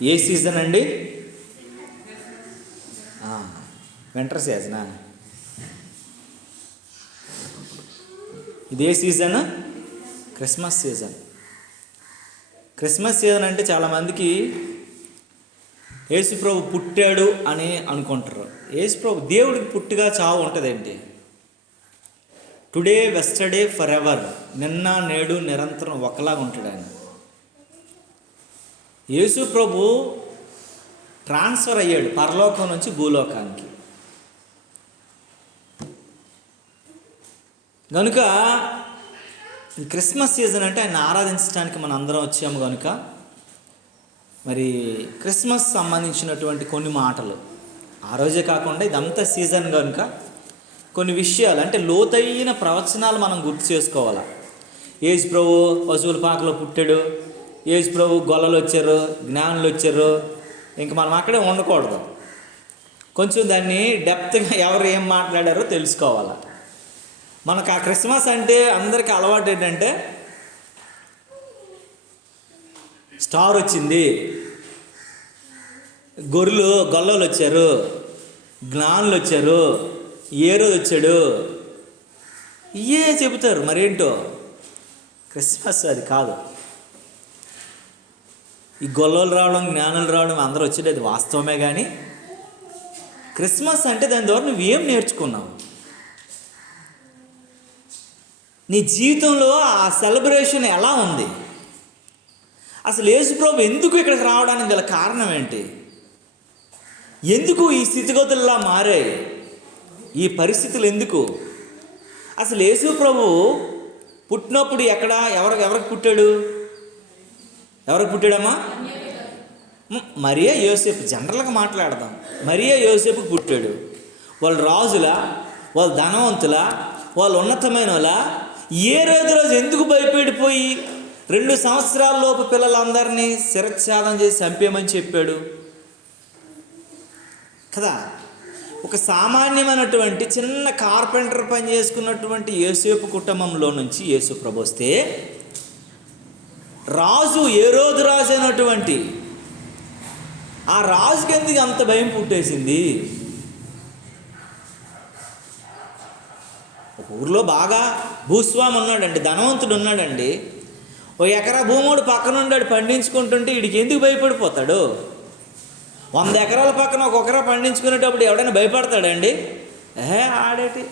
ఏ season అండి? Winter సీజనా? ఇదే season Christmas season. Christmas season అంటే చాలామందికి యేసుప్రభు పుట్టాడు అని అనుకుంటారు. యేసుప్రభు దేవుడికి పుట్టుగా చావు ఉంటుందేంటి? టుడే వెస్టర్డే ఫర్ ఎవర్, నిన్న నేడు నిరంతరం ఒకలాగా ఉంటాడు ఆయన. యేసుప్రభు ట్రాన్స్ఫర్ అయ్యాడు పరలోకం నుంచి భూలోకానికి. కనుక క్రిస్మస్ సీజన్ అంటే ఆయన ఆరాధించడానికి మనం అందరం వచ్చాము. కనుక మరి క్రిస్మస్ సంబంధించినటువంటి కొన్ని మాటలు ఆ రోజే కాకుండా ఇదంతా సీజన్ కనుక కొన్ని విషయాలు అంటే లోతైన ప్రవచనాలు మనం గుర్తు చేసుకోవాలి. యేసు ప్రభు పశువుల పాకలో పుట్టాడు, యేసు ప్రభు గొల్లలు వచ్చారు, జ్ఞానులు వచ్చారు, ఇంక మనం అక్కడే ఉండకూడదు. కొంచెం దాన్ని డెప్త్గా ఎవరు ఏం మాట్లాడారో తెలుసుకోవాలి. మనకు ఆ క్రిస్మస్ అంటే అందరికీ అలవాటు ఏంటంటే స్టార్ వచ్చింది, గొల్లలు వచ్చారు, జ్ఞానులు వచ్చారు, ఏ రోజు వచ్చాడు, ఇవే చెబుతారు. మరేంటో క్రిస్మస్ అది కాదు. ఈ గొల్లలు రావడం, జ్ఞానులు రావడం, అందరూ వచ్చేది అది వాస్తవమే. కానీ క్రిస్మస్ అంటే దాని ద్వారా నువ్వేం నేర్చుకున్నావు? నీ జీవితంలో ఆ సెలబ్రేషన్ ఎలా ఉంది? అసలు యేసుప్రభు ఎందుకు ఇక్కడికి రావడానికి గల కారణం ఏంటి? ఎందుకు ఈ స్థితిగతుల్లా మారాయి? ఈ పరిస్థితులు ఎందుకు? అసలు యేసుప్రభు పుట్టినప్పుడు ఎక్కడ ఎవరికి పుట్టాడు? ఎవరికి పుట్టాడమ్మా? మరియా యోసేపు. జనరల్గా మాట్లాడదాం. మరియా యోసేపుకి పుట్టాడు. వాళ్ళు రాజులా, వాళ్ళు ధనవంతులా, వాళ్ళు ఉన్నతమైన వాళ్ళ? ఏ రోజు ఎందుకు భయపడిపోయి 2 సంవత్సరాల లోపు పిల్లలందరినీ శిరచ్ఛేదం చేసి చంపేయమని చెప్పాడు కదా? ఒక సామాన్యమైనటువంటి చిన్న కార్పెంటర్ పని చేసుకున్నటువంటి యోసేపు కుటుంబంలో నుంచి యేసు ప్రభు వస్తే రాజు హేరోదు రాజు అయినటువంటి ఆ రాజుకి ఎందుకు అంత భయం పుట్టేసింది? ఒక ఊరిలో బాగా భూస్వామి ఉన్నాడండి, ధనవంతుడు ఉన్నాడండి. 1 ఎకరా భూముడు పక్కన ఉన్నాడు, పండించుకుంటుంటే వీడికి ఎందుకు భయపడిపోతాడు? 100 ఎకరాల పక్కన 1 ఎకరా పండించుకునేటప్పుడు ఎవడైనా భయపడతాడండి? ఆడేటి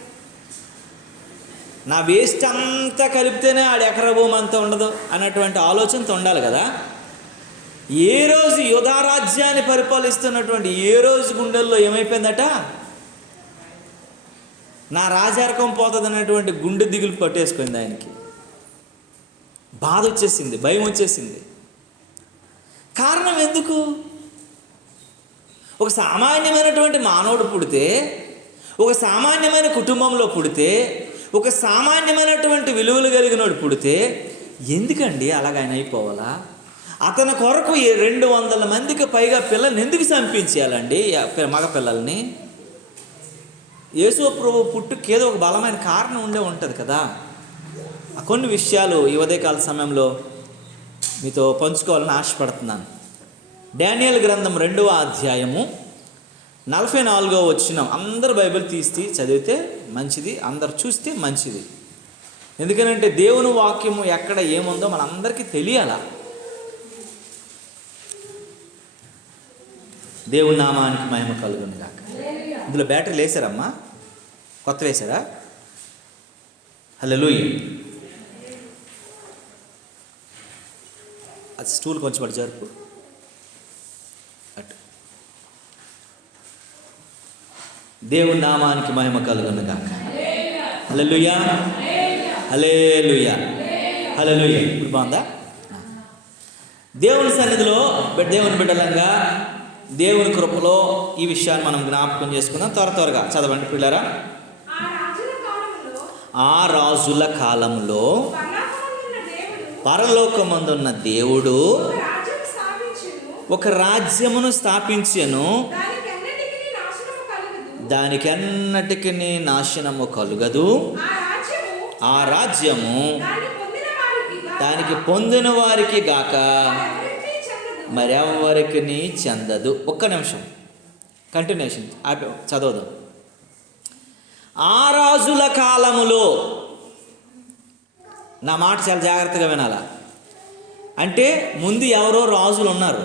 నా వేస్ట్ అంతా కలిపితేనే ఆడ ఎకరా భూమి అంతా ఉండదు అన్నటువంటి ఆలోచనతో ఉండాలి కదా. ఏ రోజు యూదారాజ్యాన్ని పరిపాలిస్తున్నటువంటి ఏ రోజు గుండెల్లో ఏమైపోయిందట? నా రాజార్కం పోతుంది అన్నటువంటి గుండె దిగులు పట్టేసుకుంది ఆయనకి. బాధ వచ్చేసింది, భయం వచ్చేసింది. కారణం ఎందుకు? ఒక సామాన్యమైనటువంటి మానవుడు పుడితే, ఒక సామాన్యమైన కుటుంబంలో పుడితే, ఒక సామాన్యమైనటువంటి విలువలు కలిగినోడు పుడితే ఎందుకండి అలాగ ఆయన అయిపోవాలా? అతని కొరకు 200 మందికి పైగా పిల్లల్ని ఎందుకు చంపించేయాలండి? మగపిల్లల్ని. యేసు ప్రభు పుట్టుకి ఏదో ఒక బలమైన కారణం ఉంటుంది కదా. కొన్ని విషయాలు ఈ ఉదయకాల సమయంలో మీతో పంచుకోవాలని ఆశపడుతున్నాను. డానియేలు గ్రంథం 2వ అధ్యాయము 44వ వచనం. అందరు బైబిల్ తీసి చదివితే మంచిది, అందరు చూస్తే మంచిది. ఎందుకనంటే దేవుని వాక్యము ఎక్కడ ఏముందో మనందరికీ తెలియాలా. దేవుని నామానికి మహిమ కలుగును గాక. ఇందులో బ్యాటరీలు వేసారమ్మా? కొత్త వేశారా? హల్లెలూయా. అది స్టూల్ కొంచెం అటు జరుపు. అటు. దేవుని నామానికి మహిమ కలుగును గాక. హల్లెలూయా, హల్లెలూయా, హల్లెలూయా. ఇప్పుడు బాగుందా? దేవుని సన్నిధిలో దేవుని బిడ్డలంగా దేవుని కృపలో ఈ విషయాన్ని మనం జ్ఞాపకం చేసుకుందాం. త్వరగా చదవండి పిల్లరా. ఆ రాజుల కాలంలో పరలోకమందున్న దేవుడు ఒక రాజ్యమును స్థాపించెను, దానికెన్నటికి నాశనము కలుగదు. ఆ రాజ్యము దానికి పొందిన వారికి గాక మరెవరికి చెందదు. ఒక్క నిమిషం కంటిన్యూషన్ చదవదాం. ఆ రాజుల కాలములో, నా మాట చాలా జాగ్రత్తగా వినాలా, అంటే ముందు ఎవరో రాజులు ఉన్నారు.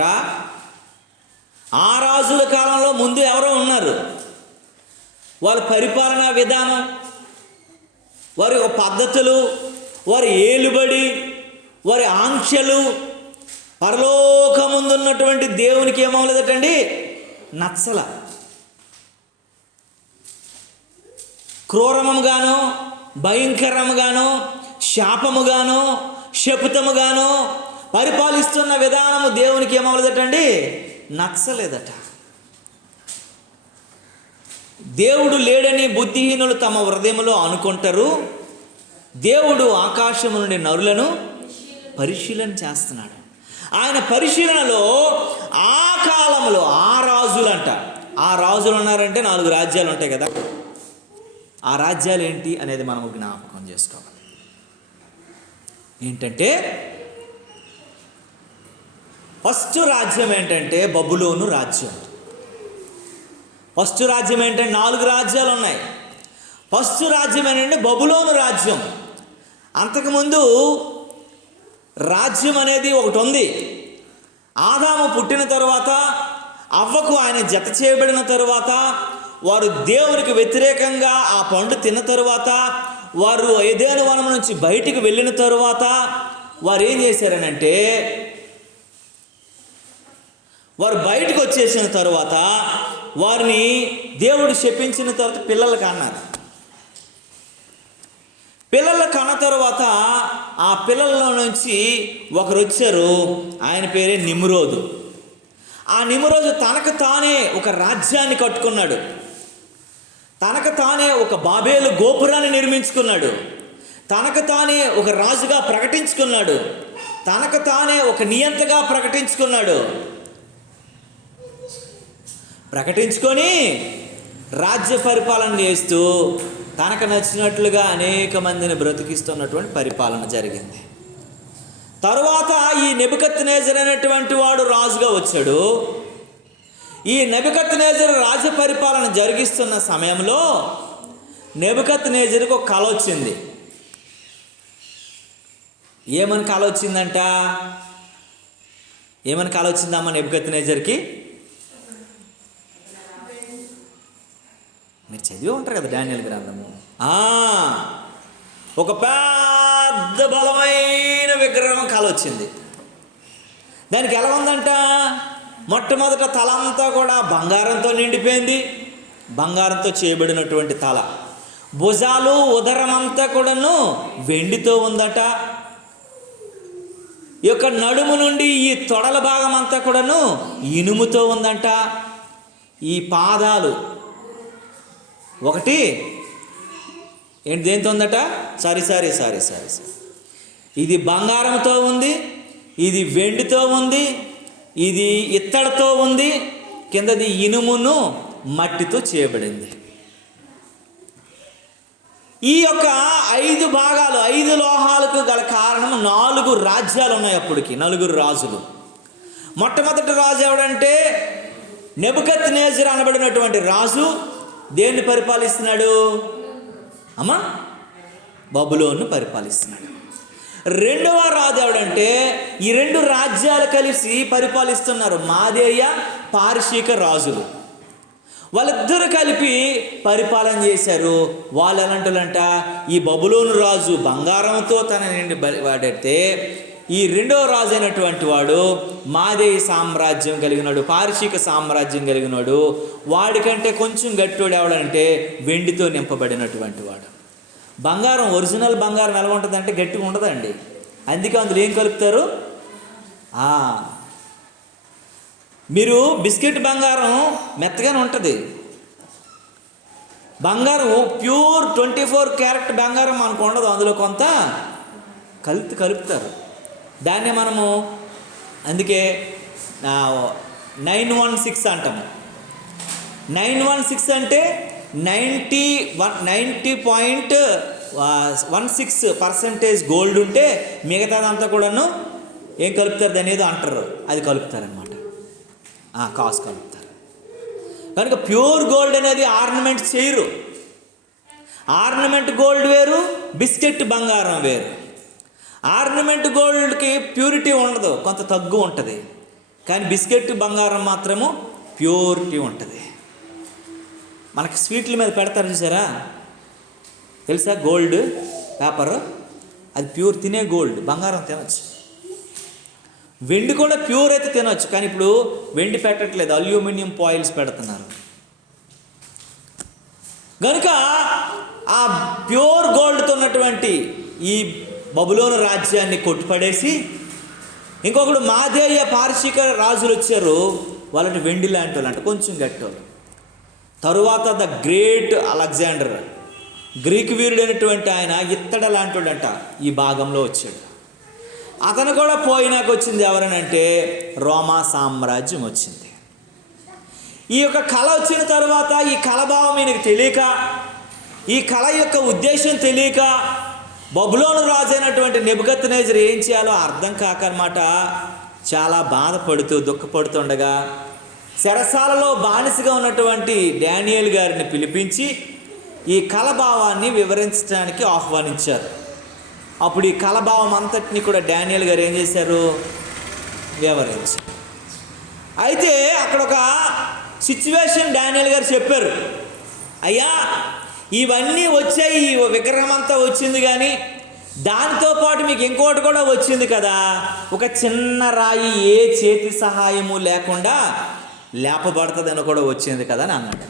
రా, ఆ రాజుల కాలంలో ముందు ఎవరో ఉన్నారు. వారి పరిపాలనా విధానం, వారి పద్ధతులు, వారి ఏలుబడి, వారి ఆంక్షలు పరలోకముందున్నటువంటి దేవునికి ఏమవలేదటండి, నచ్చల. క్రూరముగానో, భయంకరముగానో, శాపముగానో, శపితముగానో పరిపాలిస్తున్న విధానము దేవునికి ఏమవలేదటండి, నచ్చలేదట. దేవుడు లేడని బుద్ధిహీనులు తమ హృదయంలో అనుకుంటారు. దేవుడు ఆకాశము నుండి నరులను పరిశీలన చేస్తున్నాడు. ఆయన పరిశీలనలో ఆ కాలంలో ఆ రాజులంట, ఆ రాజులు ఉన్నారంటే 4 రాజ్యాలు ఉంటాయి కదా, ఆ రాజ్యాలు ఏంటి అనేది మనము జ్ఞాపకం చేసుకోవాలి. ఏంటంటే ఫస్ట్ రాజ్యం ఏంటంటే బబులోను రాజ్యం. ఫస్ట్ రాజ్యం ఏంటంటే 4 రాజ్యాలు ఉన్నాయి. ఫస్ట్ రాజ్యం ఏంటంటే బబులోను రాజ్యం. అంతకుముందు రాజ్యం అనేది ఒకటి ఉంది. ఆదాము పుట్టిన తరువాత, అవ్వకు ఆయన జత చేయబడిన తరువాత, వారు దేవునికి వ్యతిరేకంగా ఆ పండు తిన్న తరువాత, వారు ఏదెను వనం నుంచి బయటికి వెళ్ళిన తరువాత వారు ఏం చేశారనంటే, వారు బయటకు వచ్చేసిన తరువాత వారిని దేవుడు శపించిన తర్వాత పిల్లలకు అన్నారు. పిల్లలు కన్న తరువాత ఆ పిల్లల నుంచి ఒకరు వచ్చారు. ఆయన పేరే నిమ్రోదు. ఆ నిమ్రోదు తనకు తానే ఒక రాజ్యాన్ని కట్టుకున్నాడు. తనకు తానే ఒక బాబేలు గోపురాన్ని నిర్మించుకున్నాడు. తనకు తానే ఒక రాజుగా ప్రకటించుకున్నాడు. తనకు తానే ఒక నియంతగా ప్రకటించుకున్నాడు. ప్రకటించుకొని రాజ్య పరిపాలన చేస్తూ తనకు నచ్చినట్లుగా అనేక మందిని బ్రతికిస్తున్నటువంటి పరిపాలన జరిగింది. తరువాత ఈ నెబుకద్నెజరు అనేటువంటి వాడు రాజుగా వచ్చాడు. ఈ నెబుకద్నెజరు రాజ్య పరిపాలన జరిగిస్తున్న సమయంలో నెబుకద్నెజరుకు ఒక కల వచ్చింది. ఏమని కల వచ్చిందంట? ఏమని కల వచ్చిందమ్మా నెబుకద్నెజరుకి? మీరు చదివి ఉంటారు కదా డానియేలు గ్రంథము. ఒక పెద్ద బలమైన విగ్రహం కల వచ్చింది. దానికి ఎలా ఉందంట? మొట్టమొదట తల అంతా కూడా బంగారంతో నిండిపోయింది. బంగారంతో చేయబడినటువంటి తల. భుజాలు, ఉదరం అంతా కూడాను వెండితో ఉందట. ఈ యొక్క నడుము నుండి ఈ తొడల భాగం అంతా కూడాను ఇనుముతో ఉందంట. ఈ పాదాలు ఒకటి ఏంటి దేంతో ఉందట? సారీ ఇది బంగారంతో ఉంది, ఇది వెండితో ఉంది, ఇది ఇత్తడితో ఉంది, కిందది ఇనుమును మట్టితో చేయబడింది. ఈ యొక్క 5 భాగాలు, 5 లోహాలకు గల కారణం 4 రాజ్యాలు ఉన్నాయి. అప్పటికి 4 రాజులు. మొట్టమొదటి రాజు ఎవడంటే నెబుకద్నెజరు అనబడినటువంటి రాజు. దేన్ని పరిపాలిస్తున్నాడు అమ్మా? బబులోను పరిపాలిస్తున్నాడు. రెండవ రాజు ఎవడంటే ఈ 2 రాజ్యాలు కలిసి పరిపాలిస్తున్నారు. మాదేయ, పారసీక రాజులు. వాళ్ళిద్దరూ కలిపి పరిపాలన చేశారు. వాళ్ళు ఎలాంటోళ్ళంట, ఈ బబులోను రాజు బంగారంతో తన నిండి వాడితే, ఈ రెండవ రాజు అయినటువంటి వాడు మాదేయ సామ్రాజ్యం కలిగినాడు, పారసీక సామ్రాజ్యం కలిగినాడు. వాడికంటే కొంచెం గట్టివాడు ఎవడంటే వెండితో నింపబడినటువంటి వాడు. బంగారం, ఒరిజినల్ బంగారం ఎలా ఉంటుందంటే గట్టిగా ఉండదండి. అందుకే అందులో ఏం కలుపుతారు? మీరు బిస్కెట్ బంగారం మెత్తగానే ఉంటుంది. బంగారం ప్యూర్ 24 క్యారెట్ బంగారం మనకు ఉండదు. అందులో కొంత కలుపుతారు. దాన్ని మనము అందుకే 916 అంటాము. 916 అంటే 90.1 1/6% గోల్డ్ ఉంటే మిగతాదంతా కూడాను ఏం కలుపుతారు, దాని ఏదో అంటారు, అది కలుపుతారనమాట. కాసు కలుపుతారు. కనుక ప్యూర్ గోల్డ్ అనేది ఆర్నమెంట్ చేయరు. ఆర్నమెంట్ గోల్డ్ వేరు, బిస్కెట్ బంగారం వేరు. ఆర్నమెంట్ గోల్డ్కి ప్యూరిటీ ఉండదు, కొంత తగ్గు ఉంటుంది. కానీ బిస్కెట్ బంగారం మాత్రము ప్యూరిటీ ఉంటుంది. మనకి స్వీట్ల మీద పెడతారు చూసారా, తెలుసా, గోల్డ్ పేపర్, అది ప్యూర్, తినే గోల్డ్. బంగారం తినచ్చు, వెండి కూడా ప్యూర్ అయితే తినచ్చు. కానీ ఇప్పుడు వెండి పెట్టట్లేదు, అల్యూమినియం ఫాయిల్స్ పెడుతున్నారు. కనుక ఆ ప్యూర్ గోల్డ్తో ఉన్నటువంటి ఈ బబులోను రాజ్యాన్ని కొట్టుపడేసి ఇంకొకడు మాదేయ పారసీక రాజులు వచ్చారు. వాళ్ళని వెండి లాంటి వాళ్ళు, అంటే కొంచెం గట్టోళ్ళు. తరువాత ద గ్రేట్ అలెగ్జాండర్, గ్రీక్ వీరుడైనటువంటి ఆయన ఇత్తడ లాంటి వాడంట, ఈ భాగంలో వచ్చాడు. అతను కూడా పోయినాక వచ్చింది ఎవరనంటే రోమా సామ్రాజ్యం వచ్చింది. ఈ యొక్క కళ వచ్చిన తర్వాత ఈ కళభావం ఈయనకు తెలియక, ఈ కళ యొక్క ఉద్దేశం తెలియక బబులోను రాజు అయినటువంటి నెబుకద్నెజరు ఏం చేయాలో అర్థం కాకనమాట చాలా బాధపడుతూ దుఃఖపడుతుండగా చెరసాలలో బానిసగా ఉన్నటువంటి డానియేల్ గారిని పిలిపించి ఈ కళభావాన్ని వివరించడానికి ఆహ్వానించారు. అప్పుడు ఈ కళభావం అంతటిని కూడా డానియేల్ గారు ఏం చేశారు, వివరించారు. అయితే అక్కడ ఒక సిచ్యువేషన్ డానియేల్ గారు చెప్పారు. అయ్యా, ఇవన్నీ వచ్చాయి, ఈ విగ్రహం అంతా వచ్చింది, కానీ దానితో పాటు మీకు ఇంకోటి కూడా వచ్చింది కదా, ఒక చిన్న రాయి ఏ చేతి సహాయము లేకుండా లేపబడుతుందని కూడా వచ్చింది కదా అని అన్నాడు.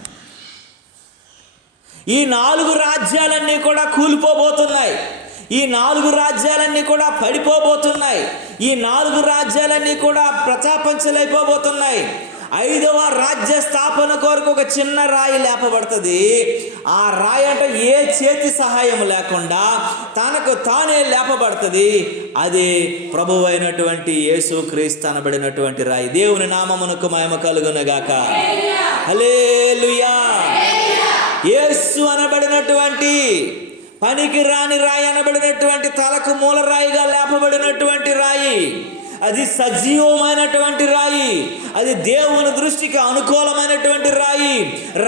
ఈ 4 రాజ్యాలన్నీ కూడా కూలిపోబోతున్నాయి, ఈ 4 రాజ్యాలన్నీ కూడా పడిపోబోతున్నాయి, ఈ 4 రాజ్యాలన్నీ కూడా ప్రతాపంచలైపోబోతున్నాయి. 5వ రాజ్య స్థాపన కొరకు ఒక చిన్న రాయి లేపబడుతుంది. ఆ రాయి అంటే ఏ చేతి సహాయం లేకుండా తనకు తానే లేపబడుతుంది. అది ప్రభువు అయినటువంటి యేసుక్రీస్తు అనబడినటువంటి రాయి. దేవుని నామమునకు మహిమ కలుగునుగాక. హల్లెలూయా. యేసు అనబడినటువంటి పనికి రాని రాయి అనబడినటువంటి తలకు మూల రాయిగా లేపబడినటువంటి రాయి, అది సజీవమైనటువంటి రాయి, అది దేవుని దృష్టికి అనుకూలమైనటువంటి రాయి,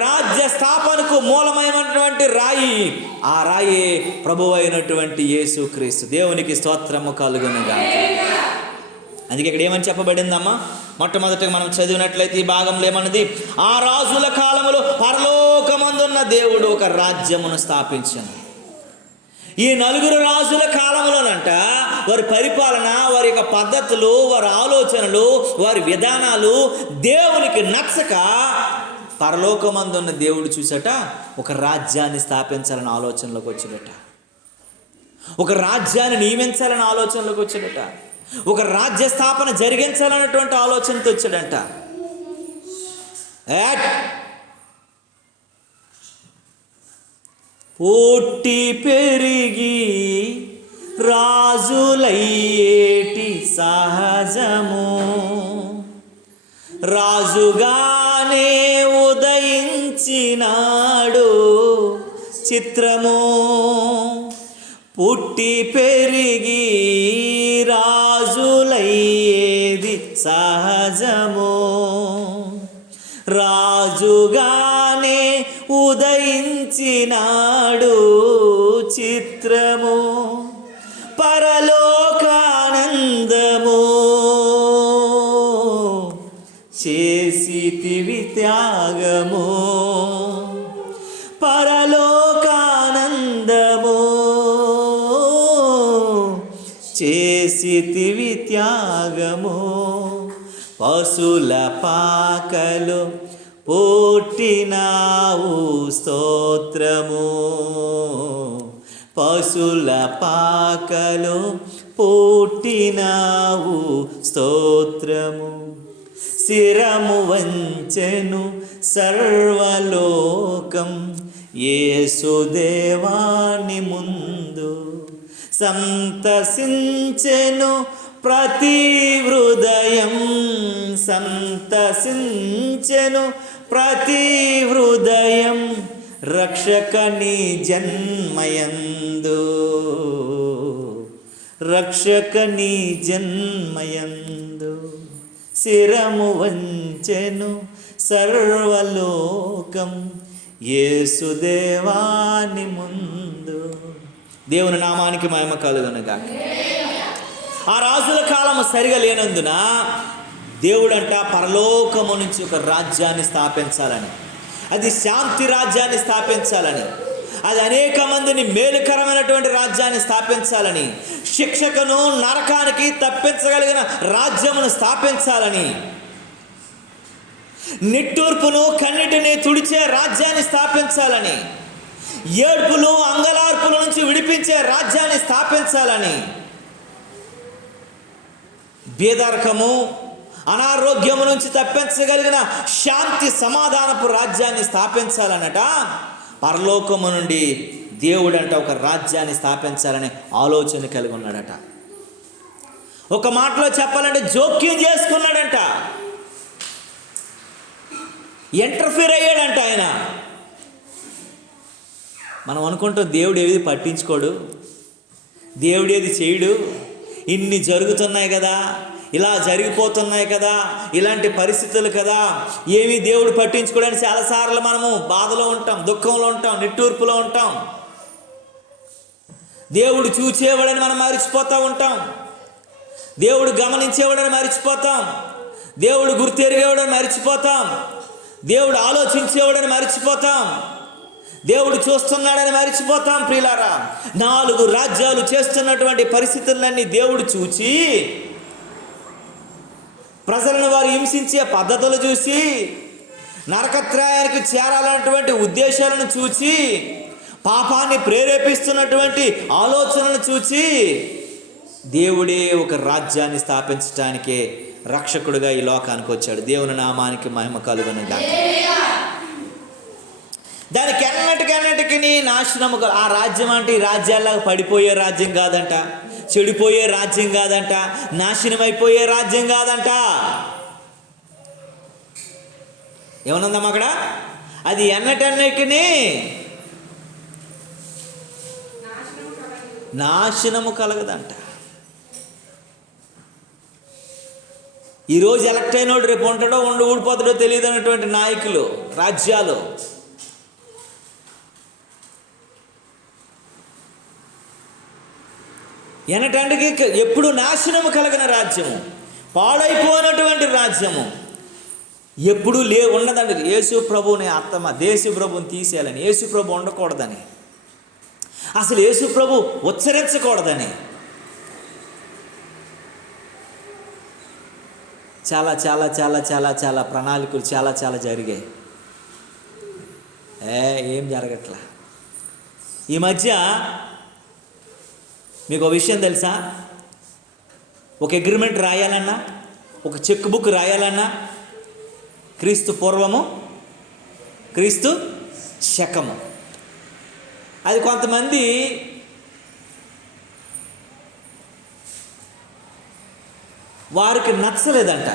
రాజ్య స్థాపనకు మూలమైనటువంటి రాయి. ఆ రాయి ప్రభువు అయినటువంటి యేసుక్రీస్తు. దేవునికి స్తోత్రము కలుగునుగాక. అందుకే ఇక్కడ ఏమని చెప్పబడిందమ్మా, మొట్టమొదటిగా మనం చదివినట్లయితే ఈ భాగంలో ఏమన్నది, ఆ రాజుల కాలములో పరలోకమందున్న దేవుడు ఒక రాజ్యమును స్థాపించాను. ఈ 4 రాజుల కాలంలోనంట వారి పరిపాలన, వారి యొక్క పద్ధతులు, వారి ఆలోచనలు, వారి విధానాలు దేవునికి నచ్చక పరలోకమందున్న దేవుడు చూసట ఒక రాజ్యాన్ని స్థాపించాలని ఆలోచనలోకి వచ్చినట, ఒక రాజ్యాన్ని నియమించాలని ఆలోచనలోకి వచ్చినట, ఒక రాజ్య స్థాపన జరిగించాలన్నటువంటి ఆలోచనతో వచ్చాడంట. పుట్టి పెరిగి రాజులయ్యేటి సహజము, రాజుగానే ఉదయించినాడు చిత్రము. పుట్టి పెరిగి రాజులయ్యేది సహజము, రాజుగానే ఉదయించినాడు చిత్రము. పరలోకానందము చేసితివి త్యాగము, పరలోకానందము చేసితివి త్యాగము. పశుల పాకలు పుట్టినావు స్తోత్రము, పశుల పాకలు పుట్టినావు స్తోత్రము. శిరము వంచెను సర్వలోకం యేసుదేవాని ముందు, సంతసించెను ప్రతి హృదయం, సంతసించెను ప్రతి హృదయం. రక్షకని జన్మయందు, రక్షకని జన్మయందు శిరము వంచెను సర్వలోకం యేసుదేవాని ముందు. దేవుని నామానికి మహిమ కలుగునుగాక. ఆ రాజుల కాలము సరిగా లేనందున దేవుడంట పరలోకము నుంచి ఒక రాజ్యాన్ని స్థాపించాలని, అది శాంతి రాజ్యాన్ని స్థాపించాలని, అది అనేక మందిని మేలుకరమైనటువంటి రాజ్యాన్ని స్థాపించాలని, శిక్షకును నరకానికి తప్పించగలిగిన రాజ్యమును స్థాపించాలని, నిట్టూర్పును కన్నిటిని తుడిచే రాజ్యాన్ని స్థాపించాలని, ఏడ్పులు అంగలార్పుల నుంచి విడిపించే రాజ్యాన్ని స్థాపించాలని, బేదరికము అనారోగ్యము నుంచి తప్పించగలిగిన శాంతి సమాధానపు రాజ్యాన్ని స్థాపించాలన్నట. పరలోకము నుండి దేవుడంట ఒక రాజ్యాన్ని స్థాపించాలనే ఆలోచన కలిగి ఉన్నాడట. ఒక మాటలో చెప్పాలంటే జోక్యం చేసుకున్నాడంట, ఇంటర్ఫీర్ అయ్యాడంట ఆయన. మనం అనుకుంటాం దేవుడు ఏది పట్టించుకోడు, దేవుడు ఏది చేయడు, ఇన్ని జరుగుతున్నాయి కదా, ఇలా జరిగిపోతున్నాయి కదా, ఇలాంటి పరిస్థితులు కదా, ఏమీ దేవుడు పట్టించుకోవడానికి చాలాసార్లు మనము బాధలో ఉంటాం, దుఃఖంలో ఉంటాం, నిట్టూర్పులో ఉంటాం. దేవుడు చూచేవాడని మనం మరిచిపోతూ ఉంటాం, దేవుడు గమనించేవాడని మరిచిపోతాం, దేవుడు గుర్తెరిగేవాడని మరిచిపోతాం, దేవుడు ఆలోచించేవాడని మరిచిపోతాం, దేవుడు చూస్తున్నాడని మరిచిపోతాం. ప్రియులారా, 4 రాజ్యాలు చేస్తున్నటువంటి పరిస్థితులన్నీ దేవుడు చూచి, ప్రజలను వారు హింసించే పద్ధతులు చూసి, నరకత్రయానికి చేరాలన్నటువంటి ఉద్దేశాలను చూచి, పాపాన్ని ప్రేరేపిస్తున్నటువంటి ఆలోచనలను చూచి, దేవుడే ఒక రాజ్యాన్ని స్థాపించడానికే రక్షకుడుగా ఈ లోకానికి వచ్చాడు. దేవుని నామానికి మహిమ కలుగునుగాక. దానికి ఎన్నటికీ నాశనము. ఆ రాజ్యం అంటే ఈ రాజ్యాల్లాగా పడిపోయే రాజ్యం కాదంట, చెడిపోయే రాజ్యం కాదంట, నాశనం అయిపోయే రాజ్యం కాదంట. ఏమనుందమ్మా అక్కడ? అది ఎన్నటికీ నాశనము కలగదంట. ఈరోజు ఎలక్ట్ అయినోడు రేపు ఉంటాడో ఊడిపోతాడో తెలియదు అన్నటువంటి నాయకులు, రాజ్యాలు. ఎనటంటికి ఎప్పుడు నాశనము కలిగిన రాజ్యము, పాడైపోయినటువంటి రాజ్యము ఎప్పుడు ఉన్నదండి. యేసు ప్రభువుని అత్తమ్మ యేసు ప్రభుని తీసేయాలని, యేసు ప్రభు ఉండకూడదని, అసలు యేసు ప్రభు ఉచ్చరించకూడదని చాలా చాలా చాలా చాలా చాలా ప్రణాళికలు చాలా జరిగాయి. ఏం జరగట్లా. ఈ మధ్య మీకు ఒక విషయం తెలుసా? ఒక అగ్రిమెంట్ రాయాలన్నా, ఒక చెక్ బుక్ రాయాలన్నా క్రీస్తు పూర్వము, క్రీస్తు శకము. అది కొంతమంది వారికి నచ్చలేదంట.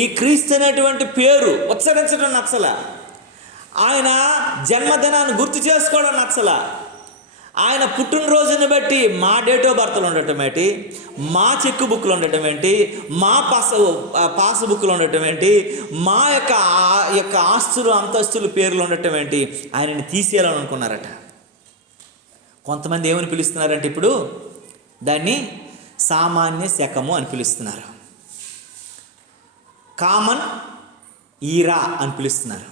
ఈ క్రీస్తు అనేటువంటి పేరు ఉచ్చరించడం నచ్చల, ఆయన జన్మదినాన్ని గుర్తు చేసుకోవడం నచ్చల, ఆయన పుట్టినరోజుని బట్టి మా డేట్ ఆఫ్ బర్త్లు ఉండటం ఏంటి, మా చెక్ బుక్లు ఉండటం ఏంటి, మా పాస్ బుక్లు ఉండటం ఏంటి, మా యొక్క ఆస్తులు అంతస్తులు పేర్లు ఉండటం ఏంటి, ఆయనని తీసేయాలని అనుకున్నారట. కొంతమంది ఏమని పిలుస్తున్నారంటే ఇప్పుడు దాన్ని సామాన్య శకము అని పిలుస్తున్నారు, కామన్ ఈరా అని పిలుస్తున్నారు,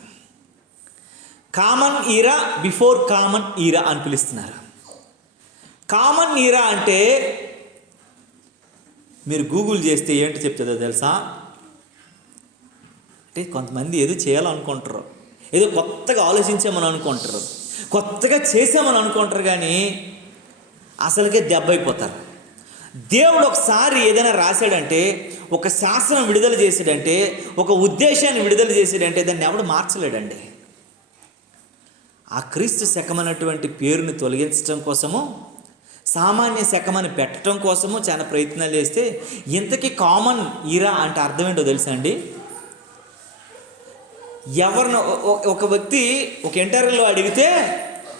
కామన్ ఈరా, బిఫోర్ కామన్ ఈరా అని పిలుస్తున్నారు. కామన్ ఈరా అంటే మీరు గూగుల్ చేస్తే ఏంటి చెప్తుందో తెలుసా? అంటే కొంతమంది ఏదో చేయాలనుకుంటారు, ఏదో కొత్తగా ఆలోచించామని అనుకుంటారు, కొత్తగా చేసామని అనుకుంటారు, కానీ అసలుకే దెబ్బ అయిపోతారు. దేవుడు ఒకసారి ఏదైనా రాశాడంటే, ఒక శాసనం విడుదల చేసాడంటే, ఒక ఉద్దేశాన్ని విడుదల చేసాడంటే దాన్ని ఎవడు మార్చలేడండి. ఆ క్రీస్తు శకమైనటువంటి పేరుని తొలగించడం కోసము, సామాన్య శకమని పెట్టడం కోసము చాలా ప్రయత్నాలు చేస్తే, ఇంతకీ కామన్ ఈరా అంటే అర్థం ఏంటో తెలుసా అండి? ఎవరిని ఒక వ్యక్తి ఒక ఇంటర్వ్యూలో అడిగితే,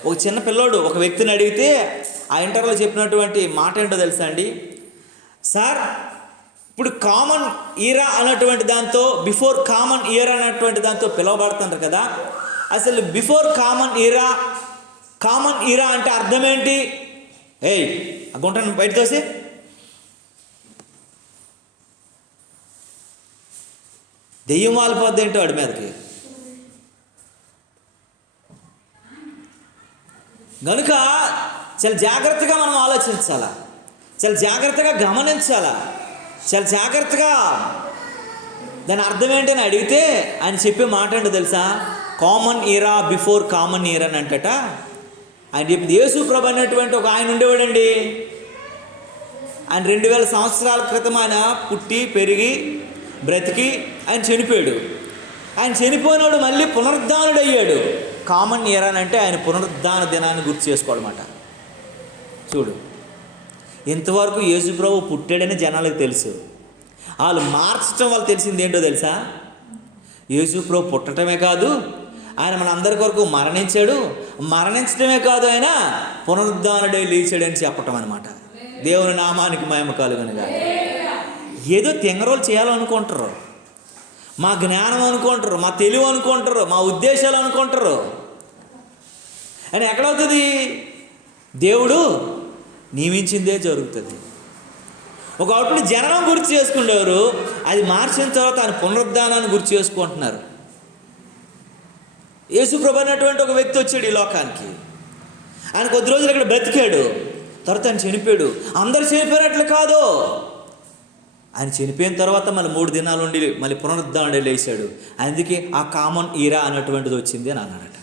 ఒక చిన్న పిల్లోడు ఒక వ్యక్తిని అడిగితే ఆ ఇంటర్వ్యూలో చెప్పినటువంటి మాట ఏంటో తెలుసా అండి? సార్, ఇప్పుడు కామన్ ఈరా అన్నటువంటి దాంతో, బిఫోర్ కామన్ ఇయర్ అన్నటువంటి దాంతో పిలువబడుతుంటారు కదా, అసలు బిఫోర్ కామన్ ఈరా అంటే అర్థం ఏంటి? ఏయ్, ఆ గుంటను బయట తోసి. దెయ్యం వాలిపోద్ది ఏంటో వాడి మీదకి. కనుక చాలా జాగ్రత్తగా మనం ఆలోచించాలా, చాలా జాగ్రత్తగా గమనించాలా, చాలా జాగ్రత్తగా దాని అర్థం ఏంటని అడిగితే ఆయన చెప్పే మాట ఏంటో తెలుసా? కామన్ ఈరా బిఫోర్ కామన్ ఈరా అని అంటట. ఆయన చెప్పింది యేసు ప్రభు అనేటువంటి ఒక ఆయన ఉండేవాడండి. ఆయన 2000 సంవత్సరాల క్రితం ఆయన పుట్టి పెరిగి బ్రతికి ఆయన చనిపోయాడు. ఆయన చనిపోయినాడు, మళ్ళీ పునరుద్ధానుడు అయ్యాడు. కామన్ ఈరా అని అంటే ఆయన పునరుద్ధాన దినాన్ని గుర్తు చేసుకోవాలన్నమాట. చూడు, ఇంతవరకు యేసు ప్రభు పుట్టాడని జనాలకు తెలుసు. వాళ్ళు మార్చడం వల్ల తెలిసింది ఏంటో తెలుసా? యేసు ప్రభు పుట్టడమే కాదు, ఆయన మన అందరి కొరకు మరణించాడు. మరణించడమే కాదు, ఆయన పునరుద్ధానుడై లేచాడని చెప్పటం అనమాట. దేవుని నామానికి మహిమ కలుగునుగా. ఏదో తెంగరోలు చేయాలనుకుంటారు, మా జ్ఞానం అనుకుంటారు, మా తెలివి అనుకుంటారు, మా ఉద్దేశాలు అనుకుంటారు. అని ఎక్కడవుతుంది? దేవుడు నియమించిందే జరుగుతుంది. ఒకప్పుడు జననం గుర్తు చేసుకునేవారు, అది మార్చిన తర్వాత ఆయన పునరుద్ధానాన్ని గుర్తు చేసుకుంటున్నారు. యేసుప్రభు అనేటువంటి ఒక వ్యక్తి వచ్చాడు ఈ లోకానికి. ఆయన కొద్ది రోజులు ఇక్కడ బ్రతికాడు, తర్వాత ఆయన చనిపోయాడు. అందరు చనిపోయినట్లు కాదు, ఆయన చనిపోయిన తర్వాత మళ్ళీ 3 దినాలు ఉండి మళ్ళీ పునరుద్ధానుడై లేచాడు. అందుకే ఆ కామన్ ఈరా అనేటువంటిది వచ్చింది అని అన్నాడట.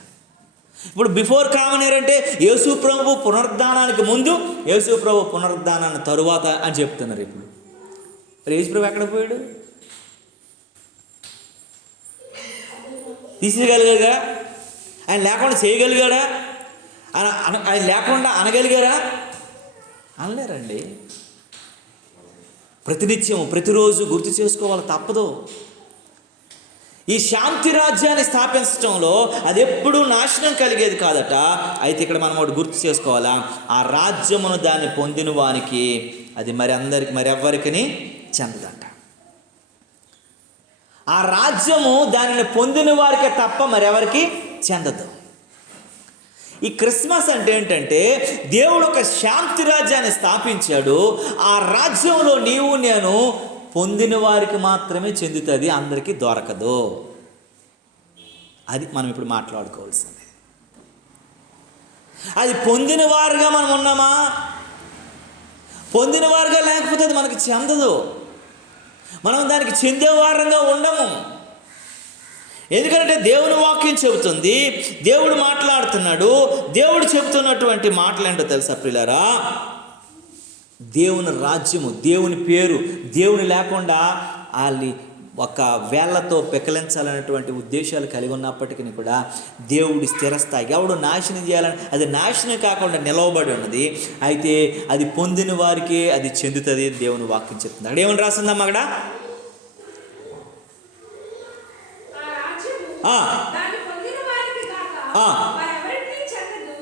ఇప్పుడు బిఫోర్ కామన్ ఇయర్ అంటే యేసు ప్రభు పునరుద్ధానానికి ముందు, యేసు ప్రభు పునరుద్ధానాన్ని తరువాత అని చెప్తున్నారు. ఇప్పుడు మరి యేసు ప్రభు ఎక్కడ పోయాడు? తీసేయగలిగాడా? ఆయన లేకుండా చేయగలిగాడా? ఆయన లేకుండా అనగలిగారా? అనలేరండి. ప్రతినిత్యం ప్రతిరోజు గుర్తు చేసుకోవాలి, తప్పదు. ఈ శాంతి రాజ్యాన్ని స్థాపించడంలో అది ఎప్పుడూ నాశనం కలిగేది కాదట. అయితే ఇక్కడ మనం ఒకటి గుర్తు చేసుకోవాలా, ఆ రాజ్యమును దాన్ని పొందిన వానికి అది మరి అందరికి మరి ఎవ్వరికి చెందదట. ఆ రాజ్యము దానిని పొందిన వారికే తప్ప మరెవరికి చెందదు. ఈ క్రిస్మస్ అంటే ఏంటంటే దేవుడు ఒక శాంతి రాజ్యాన్ని స్థాపించాడు. ఆ రాజ్యంలో నీవు నేను పొందిన వారికి మాత్రమే చెందుతుంది, అందరికీ దొరకదు. అది మనం ఇప్పుడు మాట్లాడుకోవాల్సింది. అది పొందిన వారుగా మనం ఉన్నామా? పొందిన వారుగా లేకపోతే అది మనకి చెందదు. మనం దానికి చెందేవారంగా ఉండము. ఎందుకంటే దేవుని వాక్యం చెబుతుంది, దేవుడు మాట్లాడుతున్నాడు. దేవుడు చెబుతున్నటువంటి మాటలు ఏంటో తెలుసా ప్రియులారా? దేవుని రాజ్యము, దేవుని పేరు, దేవుని లేకుండా వాళ్ళని ఒక వేళ్లతో పెకలించాలనేటువంటి ఉద్దేశాలు కలిగి ఉన్నప్పటికీ కూడా దేవుడి స్థిరస్థాయి ఎవడు నాశనం చేయాలని, అది నాశనం కాకుండా నిలవబడి ఉన్నది. అయితే అది పొందిన వారికే అది చెందుతుంది దేవుని వాక్యం చెప్తుంది. అక్కడ ఏమని రాసిందమ్మా? అక్కడ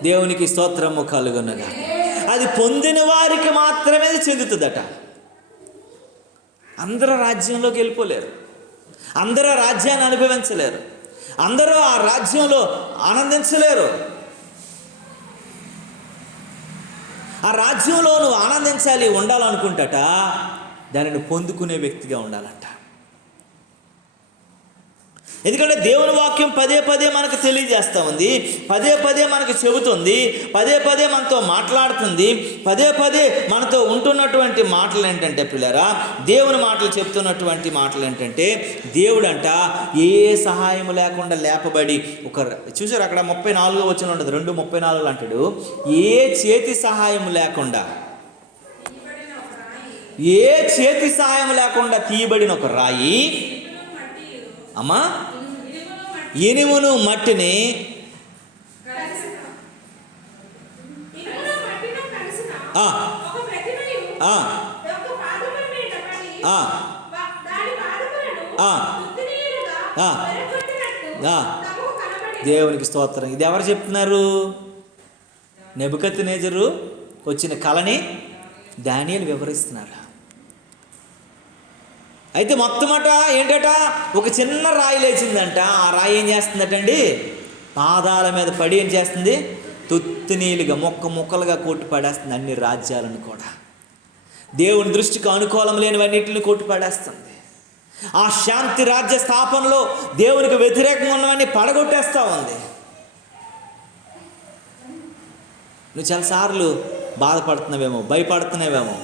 దేవునికి స్తోత్రము కలుగునగా. అది పొందిన వారికి మాత్రమే చెందుతుందట. అందరూ రాజ్యంలోకి వెళ్ళిపోలేరు, అందరూ రాజ్యాన్ని అనుభవించలేరు, అందరూ ఆ రాజ్యంలో ఆనందించలేరు. ఆ రాజ్యంలో నువ్వు ఆనందించాలి, ఉండాలనుకుంటాట, దానిని పొందుకునే వ్యక్తిగా ఉండాలంట. ఎందుకంటే దేవుని వాక్యం పదే పదే మనకు తెలియజేస్తూ ఉంది, పదే పదే మనకు చెబుతుంది, పదే పదే మనతో మాట్లాడుతుంది, పదే పదే మనతో ఉంటున్నటువంటి మాటలు ఏంటంటే పిల్లరా, దేవుని మాటలు చెప్తున్నటువంటి మాటలు ఏంటంటే దేవుడంట ఏ సహాయం లేకుండా లేపబడి ఒక చూసారు అక్కడ 34 వచనం ఉంటుంది, 2:34 అంటాడు, ఏ చేతి సహాయం లేకుండా, ఏ చేతి సహాయం లేకుండా తీయబడిన ఒక రాయి అమ్మా ఇనుమును మట్టిని దేవునికి స్తోత్రం. ఇది ఎవరు చెప్తున్నారు? నెబుకద్నెజరు వచ్చిన కళని దానియేలు వివరిస్తున్నారు. అయితే మొత్తమట ఏంటట, ఒక చిన్న రాయి లేచిందంట. ఆ రాయి ఏం చేస్తుందటండి, పాదాల మీద పడి ఏం చేస్తుంది, తుత్తినీలుగా ముక్కలుగా కొట్టి పడేస్తుంది అన్ని రాజ్యాలను కూడా. దేవుని దృష్టికి అనుకూలం లేనివన్నిటిని కొట్టి పడేస్తుంది. ఆ శాంతి రాజ్య స్థాపనలో దేవునికి వ్యతిరేకంగా ఉన్నవన్నీ పడగొట్టేస్తూ ఉంది. నువ్వు చాలాసార్లు బాధపడుతున్నావేమో, భయపడుతున్నావేమో.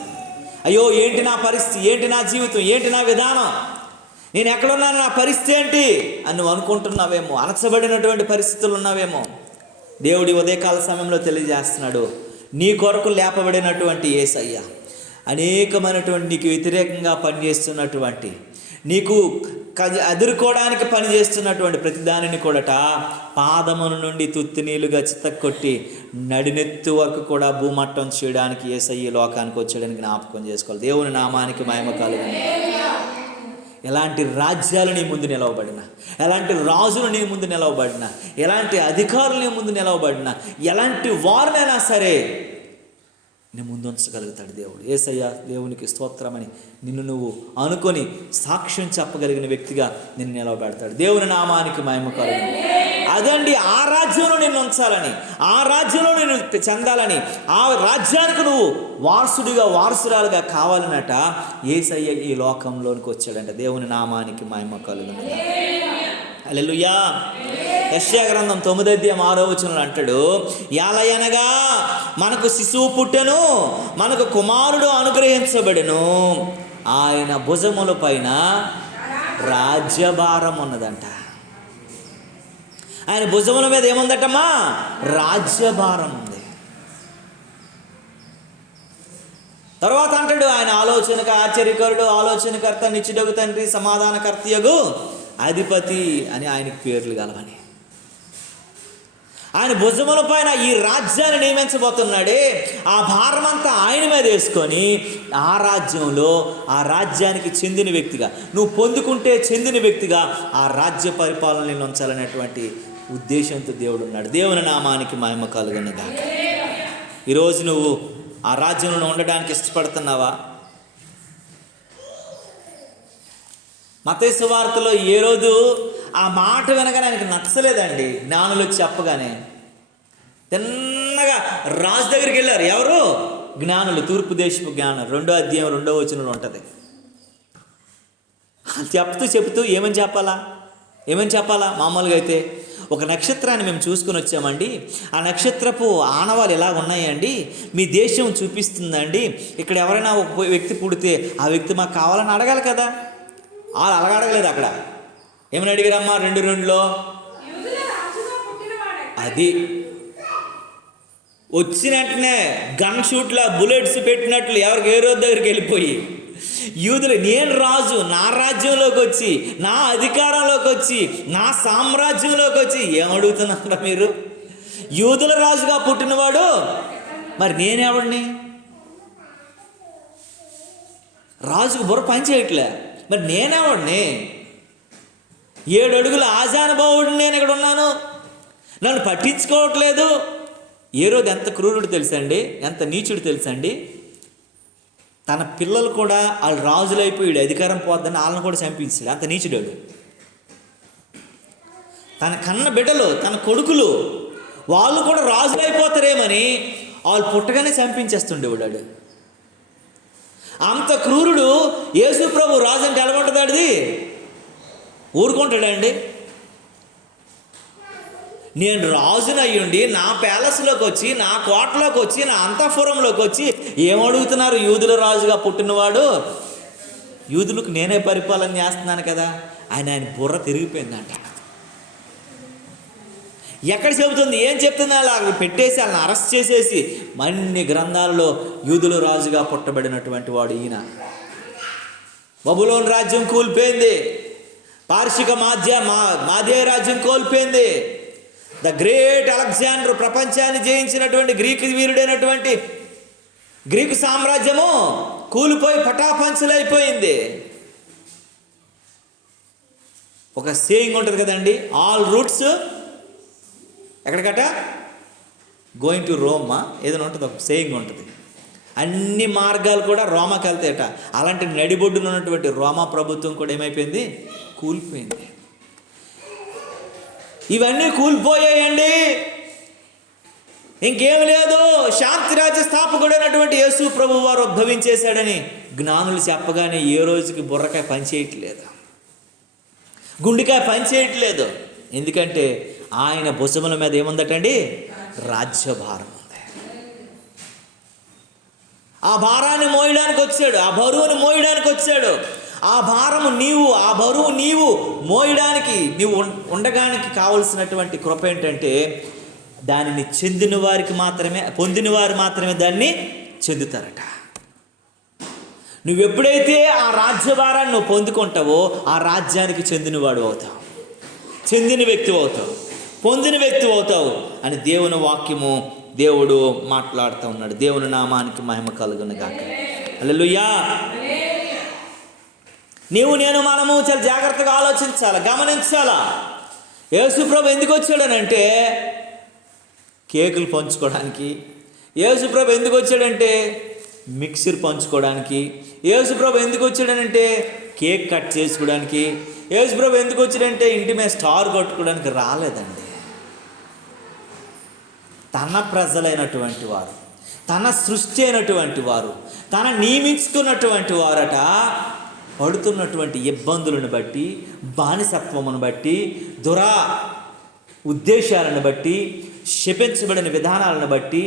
అయ్యో ఏంటి నా పరిస్థితి, ఏంటి నా జీవితం, ఏంటి నా విధానం, నేను ఎక్కడున్నాను, నా పరిస్థితి ఏంటి అని నువ్వు అనుకుంటున్నావేమో. అణచబడినటువంటి పరిస్థితులు ఉన్నావేమో. దేవుడి ఉదయకాల సమయంలో తెలియజేస్తున్నాడు, నీ కొరకు లేపబడినటువంటి యేసయ్య అనేకమైనటువంటి నీకు వ్యతిరేకంగా పనిచేస్తున్నటువంటి, నీకు ఎదుర్కోవడానికి పనిచేస్తున్నటువంటి ప్రతి దానిని కూడాట పాదముల నుండి తుత్తినీలుగా చితక్కొట్టి నడినెత్తు వరకు కూడా భూమట్టం చేయడానికి యేసయ్య లోకానికి వచ్చాడని జ్ఞాపకం చేసుకోవాలి. దేవుని నామానికి మహిమ కలుగును. ఎలాంటి రాజ్యాలు నీ ముందు నిలవబడినా, ఎలాంటి రాజులు నీ ముందు నిలవబడినా, ఎలాంటి అధికారులు నీ ముందు నిలవబడినా, ఎలాంటి వారినైనా సరే నీ ముందు ఉంచగలుగుతాడు దేవుడు. యేసయ్య దేవునికి స్తోత్రమని నిన్ను నువ్వు అనుకొని సాక్ష్యం చెప్పగలిగిన వ్యక్తిగా నిన్ను నిలవబెడతాడు. దేవుని నామానికి మహిమ కలుగును. అదండి, ఆ రాజ్యంలో నిన్ను ఉంచాలని, ఆ రాజ్యంలో నేను చెందాలని, ఆ రాజ్యానికి నువ్వు వారసురాలుగా కావాలన్నట యేసయ్య ఈ లోకంలోనికి వచ్చాడంట. దేవుని నామానికి మహిమ కలుగును. హల్లెలూయా. యెషయా గ్రంథం 9:6 అంటాడు, యాలయనగా మనకు శిశువు పుట్టెను, మనకు కుమారుడు అనుగ్రహించబడెను, ఆయన భుజముల పైన రాజ్యభారం ఉన్నదంట. ఆయన భుజముల మీద ఏముందటమ్మా, రాజ్యభారం ఉంది. తర్వాత అంటాడు, ఆయన ఆలోచనకు ఆశ్చర్యకరుడు, ఆలోచనకర్త, నిత్యుడగు తండ్రి, సమాధానకర్తయగు అధిపతి అని ఆయనకి పేర్లు గలవని. ఆయన భుజముల పైన ఈ రాజ్యాన్ని నియమించబోతున్నాడే, ఆ భారం అంతా ఆయన మీద వేసుకొని ఆ రాజ్యంలో, ఆ రాజ్యానికి చెందిన వ్యక్తిగా, నువ్వు పొందుకుంటే చెందిన వ్యక్తిగా ఆ రాజ్య పరిపాలనని ఉంచాలనేటువంటి ఉద్దేశంతో దేవుడు ఉన్నాడు. దేవుని నామానికి మహిమ కలుగును గాక. ఈరోజు నువ్వు ఆ రాజ్యంలో ఉండడానికి ఇష్టపడుతున్నావా? మత్తయి సువార్తలో ఏ రోజు ఆ మాట వినగానే ఆయనకు నచ్చలేదండి. జ్ఞానులు చెప్పగానే తిన్నగా రాజు దగ్గరికి వెళ్ళారు. ఎవరు? జ్ఞానులు, తూర్పు దేశపు జ్ఞానులు. 2వ అధ్యాయం 2వ వచనంలో ఉంటుంది. చెప్తూ ఏమని చెప్పాలా? మామూలుగా అయితే ఒక నక్షత్రాన్ని మేము చూసుకొని వచ్చామండి, ఆ నక్షత్రపు ఆనవాళ్ళు ఎలా ఉన్నాయండి, మీ దేశం చూపిస్తుందండి, ఇక్కడ ఎవరైనా ఒక వ్యక్తి పుడితే ఆ వ్యక్తి మాకు కావాలని అడగాలి కదా. వాళ్ళు అలాగ అడగలేదు. అక్కడ ఏమని అడిగారమ్మా? 2:2 అది వచ్చిన వెంటనే గన్ షూట్లా బుల్లెట్స్ పెట్టినట్లు ఎవరికి ఏ రోజు దగ్గరికి వెళ్ళిపోయి యూదులు, నేను రాజు, నా రాజ్యంలోకి వచ్చి, నా అధికారంలోకి వచ్చి, నా సామ్రాజ్యంలోకి వచ్చి ఏమడుగుతున్నారా మీరు? యూదుల రాజుగా పుట్టినవాడు, మరి నేనెవడిని? రాజుకు బుర్ర పని చేయట్లే, మరి నేనెవడిని? 7 అడుగుల ఆజానుభావుడిని నేను ఇక్కడ ఉన్నాను, నన్ను పట్టించుకోవట్లేదు. ఏ రోజు ఎంత క్రూరుడు తెలుసండి, ఎంత నీచుడు తెలుసండి. తన పిల్లలు కూడా వాళ్ళు రాజులైపోయాడు, అధికారం పోద్దని వాళ్ళని కూడా చంపించాడు. అంత నీచుడాడు. తన కన్న బిడ్డలు, తన కొడుకులు వాళ్ళు కూడా రాజులైపోతారేమని వాళ్ళు పుట్టగానే చంపించేస్తుండేవాడు. అంత క్రూరుడు. యేసు ప్రభు రాజు అంటే ఎలబడ్డదాడిది ఊరుకుంటాడండి? నేను రాజునయ్యుండి నా ప్యాలెస్లోకి వచ్చి, నా కోటలోకి వచ్చి, నా అంతఃపురంలోకి వచ్చి ఏమడుగుతున్నారు? యూదుల రాజుగా పుట్టినవాడు, యూదులకు నేనే పరిపాలన చేస్తున్నాను కదా. ఆయన బుర్ర తిరిగిపోయిందంట. ఎక్కడ చెబుతుంది, ఏం చెప్తుంది? అలా పెట్టేసి వాళ్ళని అరెస్ట్ చేసేసి అన్ని గ్రంథాలలో యూదుల రాజుగా పుట్టబడినటువంటి వాడు ఈయన. బబులోను రాజ్యం కూలిపోయింది, పార్షిక మాధ్య రాజ్యం కోల్పోయింది. ద గ్రేట్ అలెగ్జాండర్ ప్రపంచాన్ని జయించినటువంటి గ్రీకు వీరుడైనటువంటి గ్రీకు సామ్రాజ్యము కూలిపోయి పటాపంచలైపోయింది. ఒక సేయింగ్ ఉంటుంది కదండి, ఆల్ రూట్స్ ఎక్కడికట గోయింగ్ టు రోమా ఏదైనా ఉంటుంది, ఒక సేయింగ్ ఉంటుంది. అన్ని మార్గాలు కూడా రోమాకి వెళ్తాయట. అలాంటి నడిబొడ్డున ఉన్నటువంటి రోమా ప్రభుత్వం కూడా ఏమైపోయింది, కూలిపోయింది. ఇవన్నీ కూలిపోయాయండి. ఇంకేం లేదు. శాంతి రాజ్య స్థాపకుడైనటువంటి యేసు ప్రభు వారు ఉద్భవించేశాడని జ్ఞానులు చెప్పగానే ఏ రోజుకి బుర్రకాయ పనిచేయట్లేదు, గుండెకాయ పనిచేయట్లేదు. ఎందుకంటే ఆయన భుజముల మీద ఏముందటండి, రాజ్యభారం ఉంది. ఆ భారాన్ని మోయడానికి వచ్చాడు, ఆ బరువును మోయడానికి వచ్చాడు. ఆ భారము నీవు, ఆ బరువు నీవు మోయడానికి, నీవు ఉండడానికి కావలసినటువంటి కృప ఏంటంటే దానిని చెందిన వారికి మాత్రమే, పొందిన వారు మాత్రమే దాన్ని చెందుతారట. నువ్వెప్పుడైతే ఆ రాజ్యభారాన్ని నువ్వు పొందుకుంటావో ఆ రాజ్యానికి చెందినవాడు అవుతావు, చెందిన వ్యక్తి అవుతావు, పొందిన వ్యక్తి అవుతావు అని దేవుని వాక్యము దేవుడు మాట్లాడుతూ ఉన్నాడు. దేవుని నామానికి మహిమ కలుగును గాక. హల్లెలూయా. నీవు నేను మనము చాలా జాగ్రత్తగా ఆలోచించాలా, గమనించాలా. యేసు ప్రభు ఎందుకు వచ్చాడనంటే కేకులు పంచుకోవడానికి. యేసు ప్రభు ఎందుకు వచ్చాడంటే మిక్సర్ పంచుకోవడానికి. యేసు ప్రభు ఎందుకు వచ్చాడనంటే కేక్ కట్ చేసుకోవడానికి. యేసు ప్రభు ఎందుకు వచ్చాడంటే ఇంటి మీద స్టార్ కొట్టుకోవడానికి రాలేదండి. తన ప్రజలైనటువంటి వారు, తన సృష్టి అయినటువంటి వారు, తన నియమించుకున్నటువంటి వారట పడుతున్నటువంటి ఇబ్బందులను బట్టి, బానిసత్వమును బట్టి, దురా ఉద్దేశాలను బట్టి, శపించబడిన విధానాలను బట్టి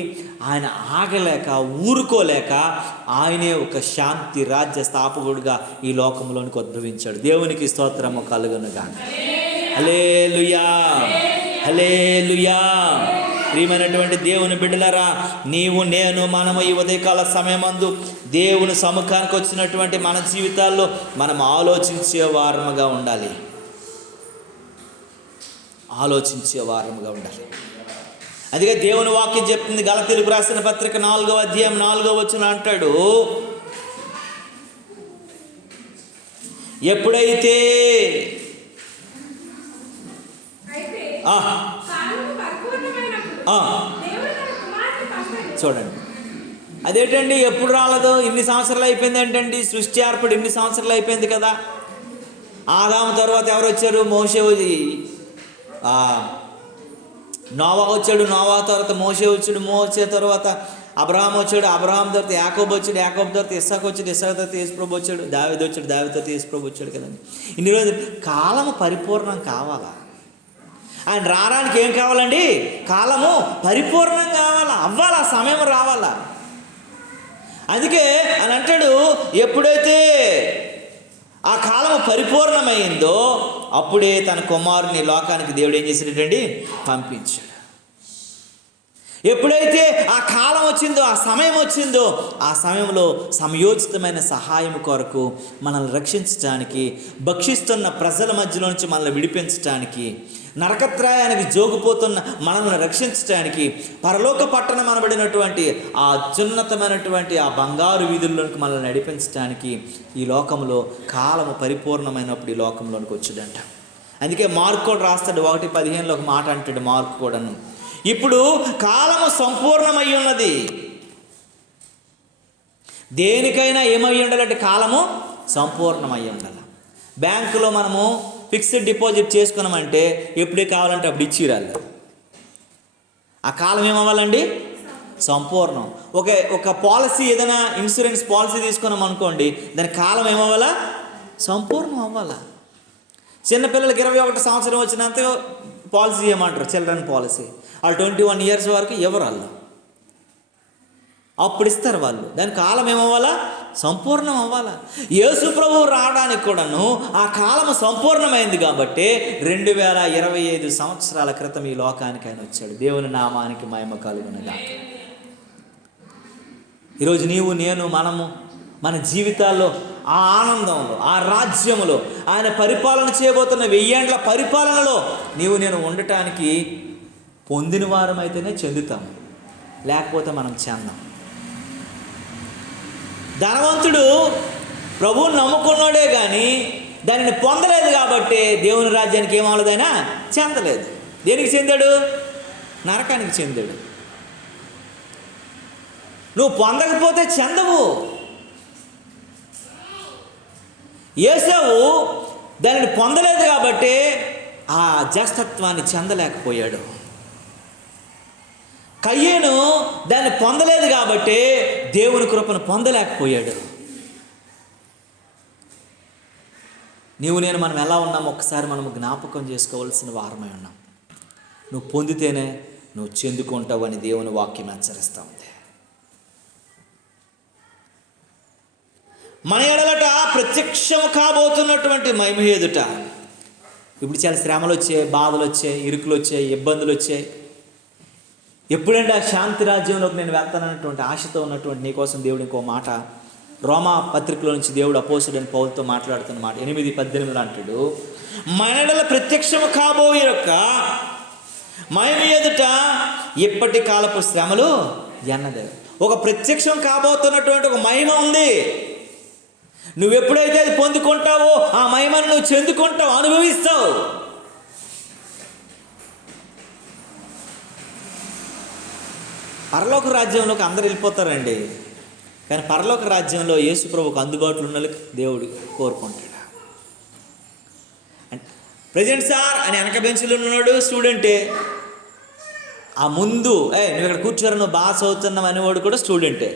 ఆయన ఆగలేక, ఊరుకోలేక ఆయనే ఒక శాంతి రాజ్య స్థాపకుడిగా ఈ లోకంలోనికి ఉద్భవించాడు. దేవునికి స్తోత్రము కలుగునుగా. హల్లెలూయా, హల్లెలూయా. ప్రియమైనటువంటి దేవుని బిడ్డలారా, నీవు నేను మనము ఈ ఉదయకాల సమయమందు దేవుని సముఖానికి వచ్చినటువంటి మన జీవితాల్లో మనం ఆలోచించే వారముగా ఉండాలి, ఆలోచించే వారముగా ఉండాలి. అందుకే దేవుని వాక్యం చెప్తుంది, గలతీయులకు రాసిన పత్రిక 4వ అధ్యాయం 4వ వచనం అంటాడు, ఎప్పుడైతే చూడండి, అదేంటండి ఎప్పుడు రాలేదు, ఇన్ని సంవత్సరాలు అయిపోయింది ఏంటండి, సృష్టి ఏర్పడి ఇన్ని సంవత్సరాలు అయిపోయింది కదా. ఆదాము తర్వాత ఎవరు వచ్చారు, మోషే, నోవా వచ్చాడు, నోవా తర్వాత మోషే వచ్చాడు, మోషే తర్వాత అబ్రహాం వచ్చాడు, అబ్రహాం తర్వాత యాకోబు వచ్చాడు, యాకోబు తర్వాత ఇస్సాకు వచ్చాడు, ఇస్సాకు తర్వాత యేసుప్రభు వచ్చాడు, దావీదు వచ్చాడు, దావీదు తర్వాత యేసుప్రభు వచ్చాడు కదండి. ఇన్ని రోజులు కాలము పరిపూర్ణం కావాలా, ఆయన రావడానికి ఏం కావాలండి, కాలము పరిపూర్ణం కావాలా, అవ్వాలా, సమయం రావాలా. అందుకే అని అంటాడు, ఎప్పుడైతే ఆ కాలము పరిపూర్ణమైందో అప్పుడే తన కుమారుని లోకానికి దేవుడు ఏం చేసినట్టండి, పంపించాడు. ఎప్పుడైతే ఆ కాలం వచ్చిందో, ఆ సమయం వచ్చిందో, ఆ సమయంలో సమయోచితమైన సహాయం కొరకు మనల్ని రక్షించడానికి, భక్షిస్తున్న ప్రజల మధ్యలో నుంచి మనల్ని విడిపించడానికి, నరకత్రాయానికి జోగిపోతున్న మనల్ని రక్షించడానికి, పరలోక పట్టణం అనబడినటువంటి ఆ అత్యున్నతమైనటువంటి ఆ బంగారు వీధుల్లోనికి మనల్ని నడిపించడానికి ఈ లోకంలో కాలము పరిపూర్ణమైనప్పుడు ఈ లోకంలోనికి వచ్చాడంట. అందుకే మార్కు కూడా రాస్తాడు, 1:15 ఒక మాట అంటాడు మార్కు కూడాను, ఇప్పుడు కాలము సంపూర్ణమై ఉన్నది. దేనికైనా ఏమై ఉండాలంటే కాలము సంపూర్ణమై ఉండాలి. బ్యాంకులో మనము ఫిక్స్డ్ డిపాజిట్ చేసుకున్నామంటే ఎప్పుడే కావాలంటే అప్పుడు ఇచ్చిరాలి. ఆ కాలం ఏమవ్వాలండి, సంపూర్ణం. ఒక పాలసీ, ఏదైనా ఇన్సూరెన్స్ పాలసీ తీసుకున్నాం అనుకోండి, దాని కాలం ఏమవ్వాలా, సంపూర్ణం అవ్వాలా. చిన్నపిల్లలకి 21 సంవత్సరం వచ్చినంత పాలసీ ఏమంటారు, చిల్డ్రన్ పాలసీ. వాళ్ళు 21 ఇయర్స్ వరకు ఎవరు వాళ్ళు అప్పుడు ఇస్తారు వాళ్ళు. దాని కాలం ఏమవ్వాలా, సంపూర్ణం అవ్వాలా. యేసు ప్రభువు రావడానికి కూడాను ఆ కాలము సంపూర్ణమైంది కాబట్టి 2025 సంవత్సరాల క్రితం ఈ లోకానికి ఆయన వచ్చాడు. దేవుని నామానికి మహిమ కలుగునుగాక. ఈరోజు నీవు నేను మనము మన జీవితాల్లో ఆ ఆనందంలో, ఆ రాజ్యములో, ఆయన పరిపాలన చేయబోతున్న 1000 ఏండ్ల పరిపాలనలో నీవు నేను ఉండటానికి పొందిన వారమైతేనే చెందుతాం, లేకపోతే మనం చెందాం. ధనవంతుడు ప్రభువుని నమ్ముకున్నాడే కానీ దానిని పొందలేదు కాబట్టి దేవుని రాజ్యానికి ఏమవలేదైనా చెందలేదు. దేనికి చెందాడు? నరకానికి చెందాడు. నువ్వు పొందకపోతే చెందవు. యేసవు దానిని పొందలేదు కాబట్టి ఆ జ్యేష్ఠత్వాన్ని చెందలేకపోయాడు. కయ్యేను దాన్ని పొందలేదు కాబట్టి దేవుని కృపను పొందలేకపోయాడు. నీవు నేను మనం ఎలా ఉన్నాం ఒక్కసారి మనం జ్ఞాపకం చేసుకోవాల్సిన వారమై ఉన్నాం. నువ్వు పొందితేనే నువ్వు చెందుకుంటావు అని దేవుని వాక్యం హెచ్చరిస్తూ ఉంది. మన ఎడలట ప్రత్యక్షము కాబోతున్నటువంటి మహిమ ఎదుట ఇప్పుడు చాలా శ్రమలు వచ్చాయి, బాధలు వచ్చాయి, ఇరుకులు వచ్చాయి, ఇబ్బందులు వచ్చాయి. ఎప్పుడంటే ఆ శాంతి రాజ్యంలోకి నేను వెళ్తానన్నటువంటి ఆశతో ఉన్నటువంటి నీకోసం దేవుడు ఇంకో మాట రోమా పత్రికలో నుంచి దేవుడు అపోస్తలుడైన పౌలుతో మాట్లాడుతున్న మాట 8:18 అంటాడు, మన ఎడల ప్రత్యక్షము కాబోయే యొక్క మహిమ ఎదుట ఇప్పటి కాలపు శ్రమలు ఎన్నదే. ఒక ప్రత్యక్షం కాబోతున్నటువంటి ఒక మహిమ ఉంది. నువ్వెప్పుడైతే అది పొందుకుంటావో ఆ మహిమను నువ్వు చెందుకుంటావు, అనుభవిస్తావు. పరలోక రాజ్యంలోకి అందరు వెళ్ళిపోతారండి, కానీ పరలోక రాజ్యంలో యేసు ప్రభువుకు అందుబాటులో ఉన్న దేవుడు కోరుకుంటాడు. ప్రెసిడెంట్ సార్ అని వెనక బెంచ్లో ఉన్నాడు స్టూడెంటే, ఆ ముందు నువ్వు ఇక్కడ కూర్చోరు నువ్వు బాగా చదువుతున్నావు అనేవాడు కూడా స్టూడెంటే.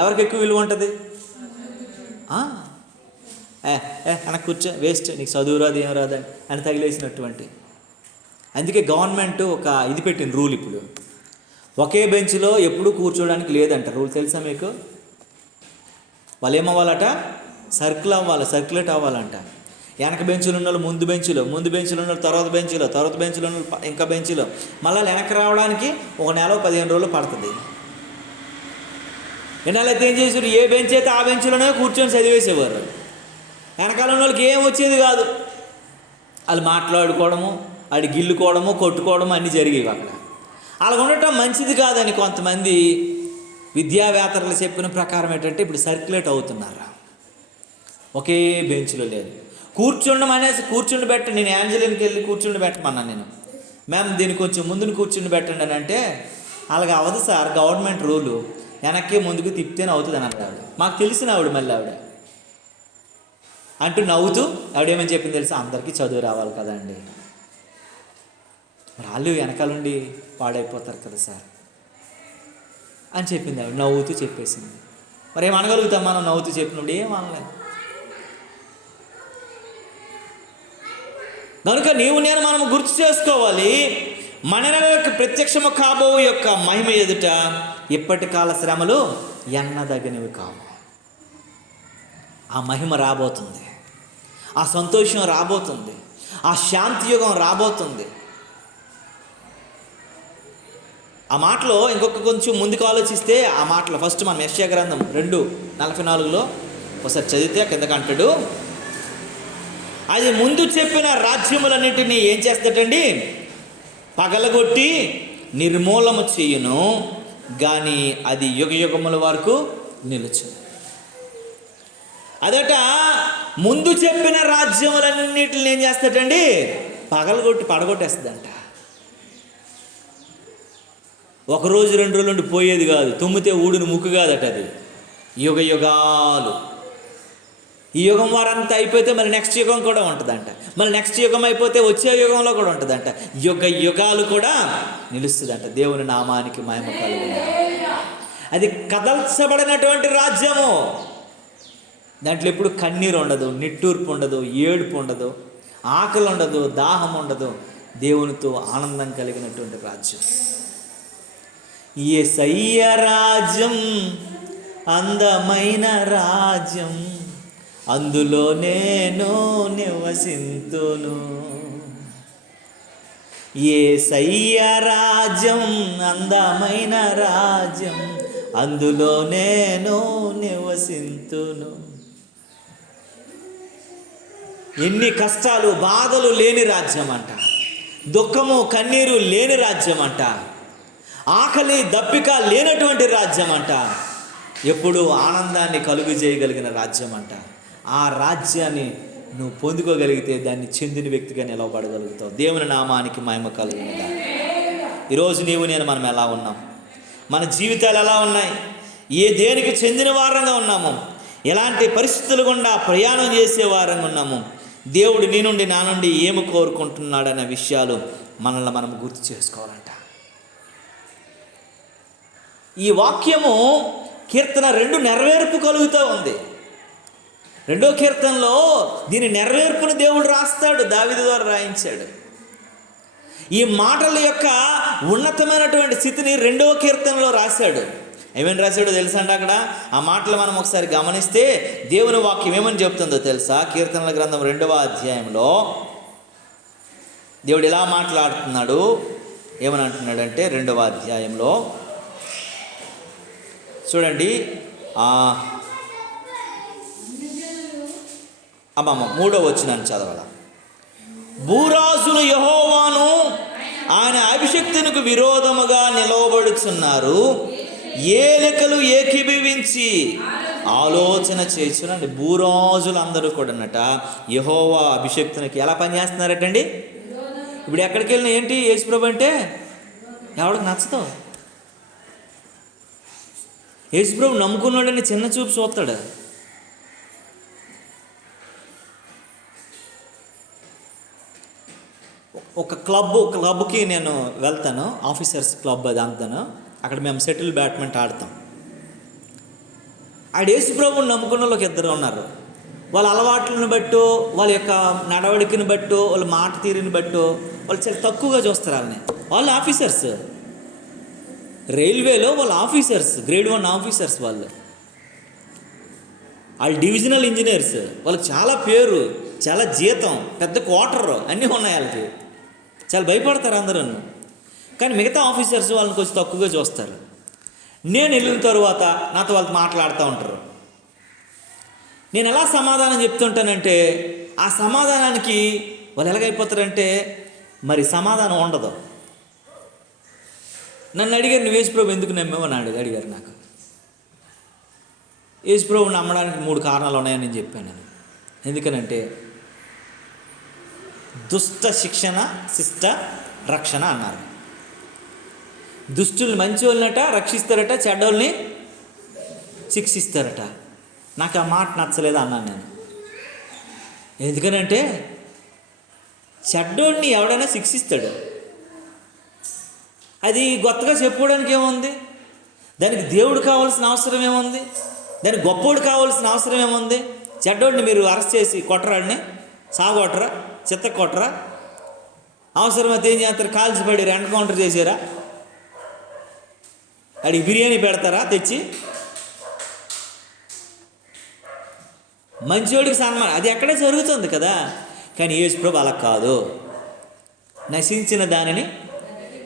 ఎవరికి ఎక్కువ విలువ ఉంటుంది? వెనక కూర్చో, వేస్ట్, నీకు చదువు రాదు ఏం రాదు అని తగిలేసినటువంటి. అందుకే గవర్నమెంట్ ఒక ఇది పెట్టింది రూల్. ఇప్పుడు ఒకే బెంచ్లో ఎప్పుడూ కూర్చోడానికి లేదంట రూల్, తెలుసా మీకు? వాళ్ళు ఏమవ్వాలట? సర్క్యులేట్ అవ్వాలంట. వెనక బెంచులు ఉన్న వాళ్ళు ముందు బెంచులో ఉన్న వాళ్ళు తర్వాత బెంచులో ఉన్న వాళ్ళు ఇంకా బెంచులో, మళ్ళీ వెనక్కి రావడానికి 1 నెల 15 రోజులు పడుతుంది. ఎన్నాళ్ళైతే ఏం చేసారు, ఏ బెంచ్ అయితే ఆ బెంచ్లోనే కూర్చొని చదివేసేవారు. వెనకాల ఉన్న వాళ్ళకి ఏం వచ్చేది కాదు. వాళ్ళు మాట్లాడుకోవడము, వాడి గిల్లుకోవడము, కొట్టుకోవడము అన్నీ జరిగేవి అక్కడ. అలా ఉండటం మంచిది కాదని కొంతమంది విద్యావేత్తలు చెప్పిన ప్రకారం ఏంటంటే ఇప్పుడు సర్క్యులేట్ అవుతున్నారు. ఒకే బెంచ్లో లేదు, కూర్చుండం అనేసి కూర్చుండి పెట్టండి. నేను యాంజలిన్కి వెళ్ళి కూర్చుండి పెట్టమన్నాను నేను, మ్యామ్ దీన్ని కొంచెం ముందుని కూర్చుండి పెట్టండి అని అంటే, అలాగ అవ్వదు సార్, గవర్నమెంట్ రూలు, వెనక్కి ముందుకు తిప్పితేనే అవుతుంది అని అన్నాడు. మాకు తెలిసిన ఆవిడ, మళ్ళీ ఆవిడ అంటూ నవ్వుతూ ఆవిడేమని చెప్పింది తెలుసా, అందరికీ చదువు రావాలి కదండి, మరి వాళ్ళు వెనకాలండి పాడైపోతారు కదా సార్ అని చెప్పింది ఆవిడ. నవ్వుతూ చెప్పేసింది. మరి ఏమనగలుగుతాం మనం నవ్వుతూ చెప్పినప్పుడు? ఏం అనలేదు. కనుక నీవు నేను మనం గుర్తు చేసుకోవాలి, మన యొక్క ప్రత్యక్షము కాబో యొక్క మహిమ ఎదుట ఇప్పటి కాల శ్రమలు ఎన్నదగినవి కావు. ఆ మహిమ రాబోతుంది, ఆ సంతోషం రాబోతుంది, ఆ శాంతి యుగం రాబోతుంది. ఆ మాటలో ఇంకొక కొంచెం ముందుకు ఆలోచిస్తే, ఆ మాటలో ఫస్ట్ మనం యెషయా గ్రంథం 2:44 ఒకసారి చదివితే కిందకు అంటాడు, అది ముందు చెప్పిన రాజ్యములన్నింటినీ ఏం చేస్తాడండి, పగలగొట్టి నిర్మూలము చేయును, కానీ అది యుగ యుగముల వరకు నిలుచు. అదట ముందు చెప్పిన రాజ్యములన్నింటిని ఏం చేస్తాడండి, పడగొట్టేస్తుందంట. 1 రోజు 2 రోజులు నుండి పోయేది కాదు, తుమ్మితే ఊడిని ముక్కు కాదట, అది యుగ యుగాలు. ఈ యుగం వారంతా అయిపోతే మరి నెక్స్ట్ యుగం కూడా ఉంటుందంట, మళ్ళీ నెక్స్ట్ యుగం అయిపోతే వచ్చే యుగంలో కూడా ఉంటుందంట, యుగ యుగాలు కూడా నిలుస్తుందంట. దేవుని నామానికి మహిమ కలుగును. అది కదల్చబడినటువంటి రాజ్యము. దాంట్లో ఎప్పుడు కన్నీరు ఉండదు, నిట్టూర్పు ఉండదు, ఏడుపు ఉండదు, ఆకలి ఉండదు, దాహం ఉండదు. దేవునితో ఆనందం కలిగినటువంటి రాజ్యం. యేసయ్య రాజ్యం అందమైన రాజ్యం, అందులో నేను నివసింతును. యేసయ్య రాజ్యం అందమైన రాజ్యం, అందులో నేను నివసింతును. ఎన్ని కష్టాలు బాధలు లేని రాజ్యం అంట, దుఃఖము కన్నీరు లేని రాజ్యం అంట, ఆకలి దప్పిక లేనటువంటి రాజ్యం అంట, ఎప్పుడు ఆనందాన్ని కలుగు చేయగలిగిన రాజ్యం అంట. ఆ రాజ్యాన్ని నువ్వు పొందుకోగలిగితే దాన్ని చెందిన వ్యక్తిగా నిలవబడగలుగుతావు. దేవుని నామానికి మహిమ కలుగునుగాక. ఈరోజు మనం ఎలా ఉన్నాం? మన జీవితాలు ఎలా ఉన్నాయి? దేనికి చెందిన వారంగా ఉన్నాము? ఎలాంటి పరిస్థితులు గుండా ప్రయాణం చేసే వారంగా ఉన్నాము? దేవుడు నీ నుండి నా నుండి ఏమి కోరుకుంటున్నాడనే విషయాలు మనల్ని మనం గుర్తు చేసుకోవాలంట. ఈ వాక్యము కీర్తన 2 నెరవేర్పు కలుగుతూ ఉంది. 2వ కీర్తనలో దీని నెరవేర్పును దేవుడు రాస్తాడు, దావీదు ద్వారా రాయించాడు. ఈ మాటల యొక్క ఉన్నతమైనటువంటి స్థితిని 2వ కీర్తనలో రాశాడు. ఏమని రాశాడో తెలుసా అండి? అక్కడ ఆ మాటలు మనం ఒకసారి గమనిస్తే దేవుని వాక్యం ఏమని చెప్తుందో తెలుసా? కీర్తనల గ్రంథం 2వ అధ్యాయంలో దేవుడు ఎలా మాట్లాడుతున్నాడు, ఏమని అంటున్నాడంటే 2వ అధ్యాయంలో చూడండి, 3వ వచనాన్ని చదవాల. భూరాజులు యెహోవాను ఆయన అభిషక్తునికి విరోధముగా నిలవబడుచున్నారు, ఏలికలు ఏకీభవించి ఆలోచన చేస్తున్నారు. భూరాజులు అందరూ కూడానట యెహోవా అభిషక్తునికి ఎలా పనిచేస్తున్నారటండి? ఇప్పుడు ఎక్కడికి వెళ్ళినా ఏంటి యేసుప్రభు అంటే ఎవడికి నచ్చదు. యేసుప్రభు నమ్ముకున్నాడని చిన్న చూపు చూస్తాడు. ఒక క్లబ్కి నేను వెళ్తాను, ఆఫీసర్స్ క్లబ్ అది అంతాను. అక్కడ మేము సెటిల్ బ్యాడ్మింటన్ ఆడతాం. ఆ యేసుప్రభుని నమ్ముకున్న వాళ్ళకి 2 ఉన్నారు. వాళ్ళ అలవాట్లను బట్టు, వాళ్ళ యొక్క నడవడికని బట్టు, వాళ్ళ మాట తీరుని బట్టు వాళ్ళు చాలా తక్కువగా చూస్తారు వాళ్ళని. వాళ్ళు ఆఫీసర్స్, రైల్వేలో వాళ్ళు ఆఫీసర్స్, గ్రేడ్ 1 ఆఫీసర్స్. వాళ్ళు డివిజనల్ ఇంజనీర్స్. వాళ్ళకి చాలా పేరు, చాలా జీతం, పెద్ద క్వార్టర్ అన్నీ ఉన్నాయి. వాళ్ళకి చాలా భయపడతారు అందరూ. కానీ మిగతా ఆఫీసర్స్ వాళ్ళని కొంచెం తక్కువగా చూస్తారు. నేను వెళ్ళిన తర్వాత నాతో వాళ్ళు మాట్లాడుతూ ఉంటారు. నేను ఎలా సమాధానం చెప్తుంటానంటే ఆ సమాధానానికి వాళ్ళు ఎలాగైపోతారంటే మరి సమాధానం ఉండదు. నన్ను అడిగారు, నువ్వు యేసుప్రభు ఎందుకు నమ్మావని అడిగారు నాకు. యేసుప్రభు నమ్మడానికి 3 కారణాలు ఉన్నాయని నేను చెప్పాను. ఎందుకనంటే దుష్ట శిక్షణ, శిష్ట రక్షణ అన్నారు. దుష్టుల్ని మంచి వాళ్ళనట రక్షిస్తారట, చెడ్డోళ్ళని శిక్షిస్తారట. నాకు ఆ మాట నచ్చలేదు అన్నాను నేను. ఎందుకనంటే చెడ్డోడిని ఎవడైనా శిక్షిస్తాడు. అది కొత్తగా చెప్పుకోవడానికి ఏముంది? దానికి దేవుడు కావాల్సిన అవసరం ఏముంది? దానికి గొప్పోడు కావాల్సిన అవసరం ఏముంది? చెడ్డోడిని మీరు అరెస్ట్ చేసి కొట్టరాడిని, సాగొట్టరా, చిత్త కొట్టరా? అవసరమైతే ఏం చేస్తారు? కాల్చిపడి ఎన్కౌంటర్ చేసారా? అడిగి బిర్యానీ పెడతారా తెచ్చి? మంచివాడికి సన్మానం, అది ఎక్కడే జరుగుతుంది కదా. కానీ యేసుప్రభు అలా కాదు. నశించిన దానిని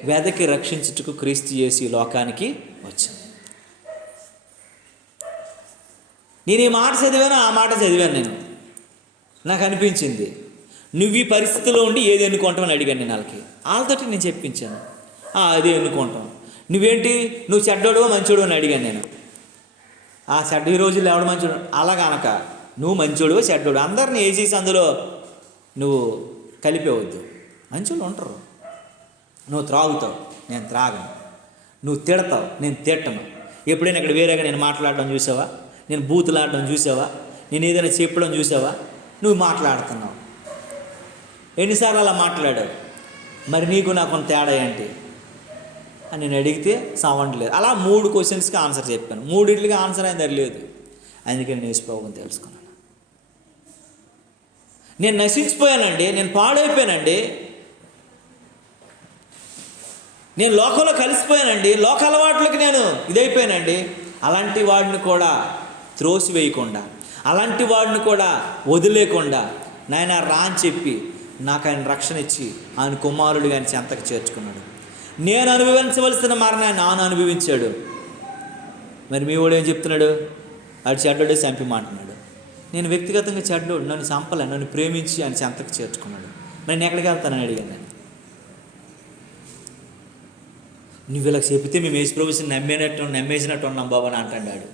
వెదకి రక్షించుటకు క్రీస్తు యేసు ఈ లోకానికి వచ్చాను. నేను ఈ మాట చదివాను, ఆ మాట చదివాను. నాకు అనిపించింది, నువ్వు ఈ పరిస్థితిలో ఉండి ఏది ఎన్నుకుంటామని అడిగాను నేను వాళ్ళకి. వాళ్ళతోటి నేను చెప్పించాను, అదే ఎన్నుకుంటాం. నువ్వేంటి, నువ్వు చెడ్డోడు మంచోడు అని అడిగాను నేను. ఈ రోజుల్లో ఎవడు మంచోడు అలాగనక, నువ్వు మంచోడు చెడ్డోడు అందరిని వేసేసి అందులో నువ్వు కలిపేవద్దు. మంచోళ్ళు ఉంటారు. నువ్వు త్రాగుతావు, నేను త్రాగను. నువ్వు తిడతావు, నేను తిట్టను. ఎప్పుడైనా ఇక్కడ వేరేగా నేను మాట్లాడడం చూసావా? నేను బూతులాడడం చూసావా? నేను ఏదైనా చెప్పడం చూసావా? నువ్వు మాట్లాడుతున్నావు. ఎన్నిసార్లు అలా మాట్లాడావు? మరి నీకు నాకు కొంత తేడా ఏంటి అని నేను అడిగితే సవండలేదు. అలా 3 క్వశ్చన్స్కి ఆన్సర్ చెప్పాను. 3టికి ఆన్సర్ అయిన లేదు. అందుకే నేను యేసుప్రభువుని తెలుసుకున్నాను. నేను నశించిపోయానండి, నేను పాడైపోయానండి, నేను లోకంలో కలిసిపోయానండి, లోక అలవాట్లకి నేను ఇదైపోయానండి. అలాంటి వాడిని కూడా త్రోసివేయకుండా, అలాంటి వాడిని కూడా వదిలేకుండా నాయన రా అని చెప్పి నాకు ఆయన రక్షణ ఇచ్చి ఆయన కుమారుడిగా ఆయన చెంతకు చేర్చుకున్నాడు. నేను అనుభవించవలసిన మరణాన్ని నాను అనుభవించాడు. మరి మీ వాడు ఏం చెప్తున్నాడు? ఆడు చెడ్డోడే చంపిమంటున్నాడు. నేను వ్యక్తిగతంగా చెడ్డోడు, నన్ను చంపలే, నన్ను ప్రేమించి ఆయన చెంతకు చేర్చుకున్నాడు. నేను ఎక్కడికి వెళ్తానని అడిగాను. నువ్వు ఇలా చెబితే మేము యేసుప్రభుని నమ్మేసినట్టు ఉన్నాం బాబు అని అంటాడు.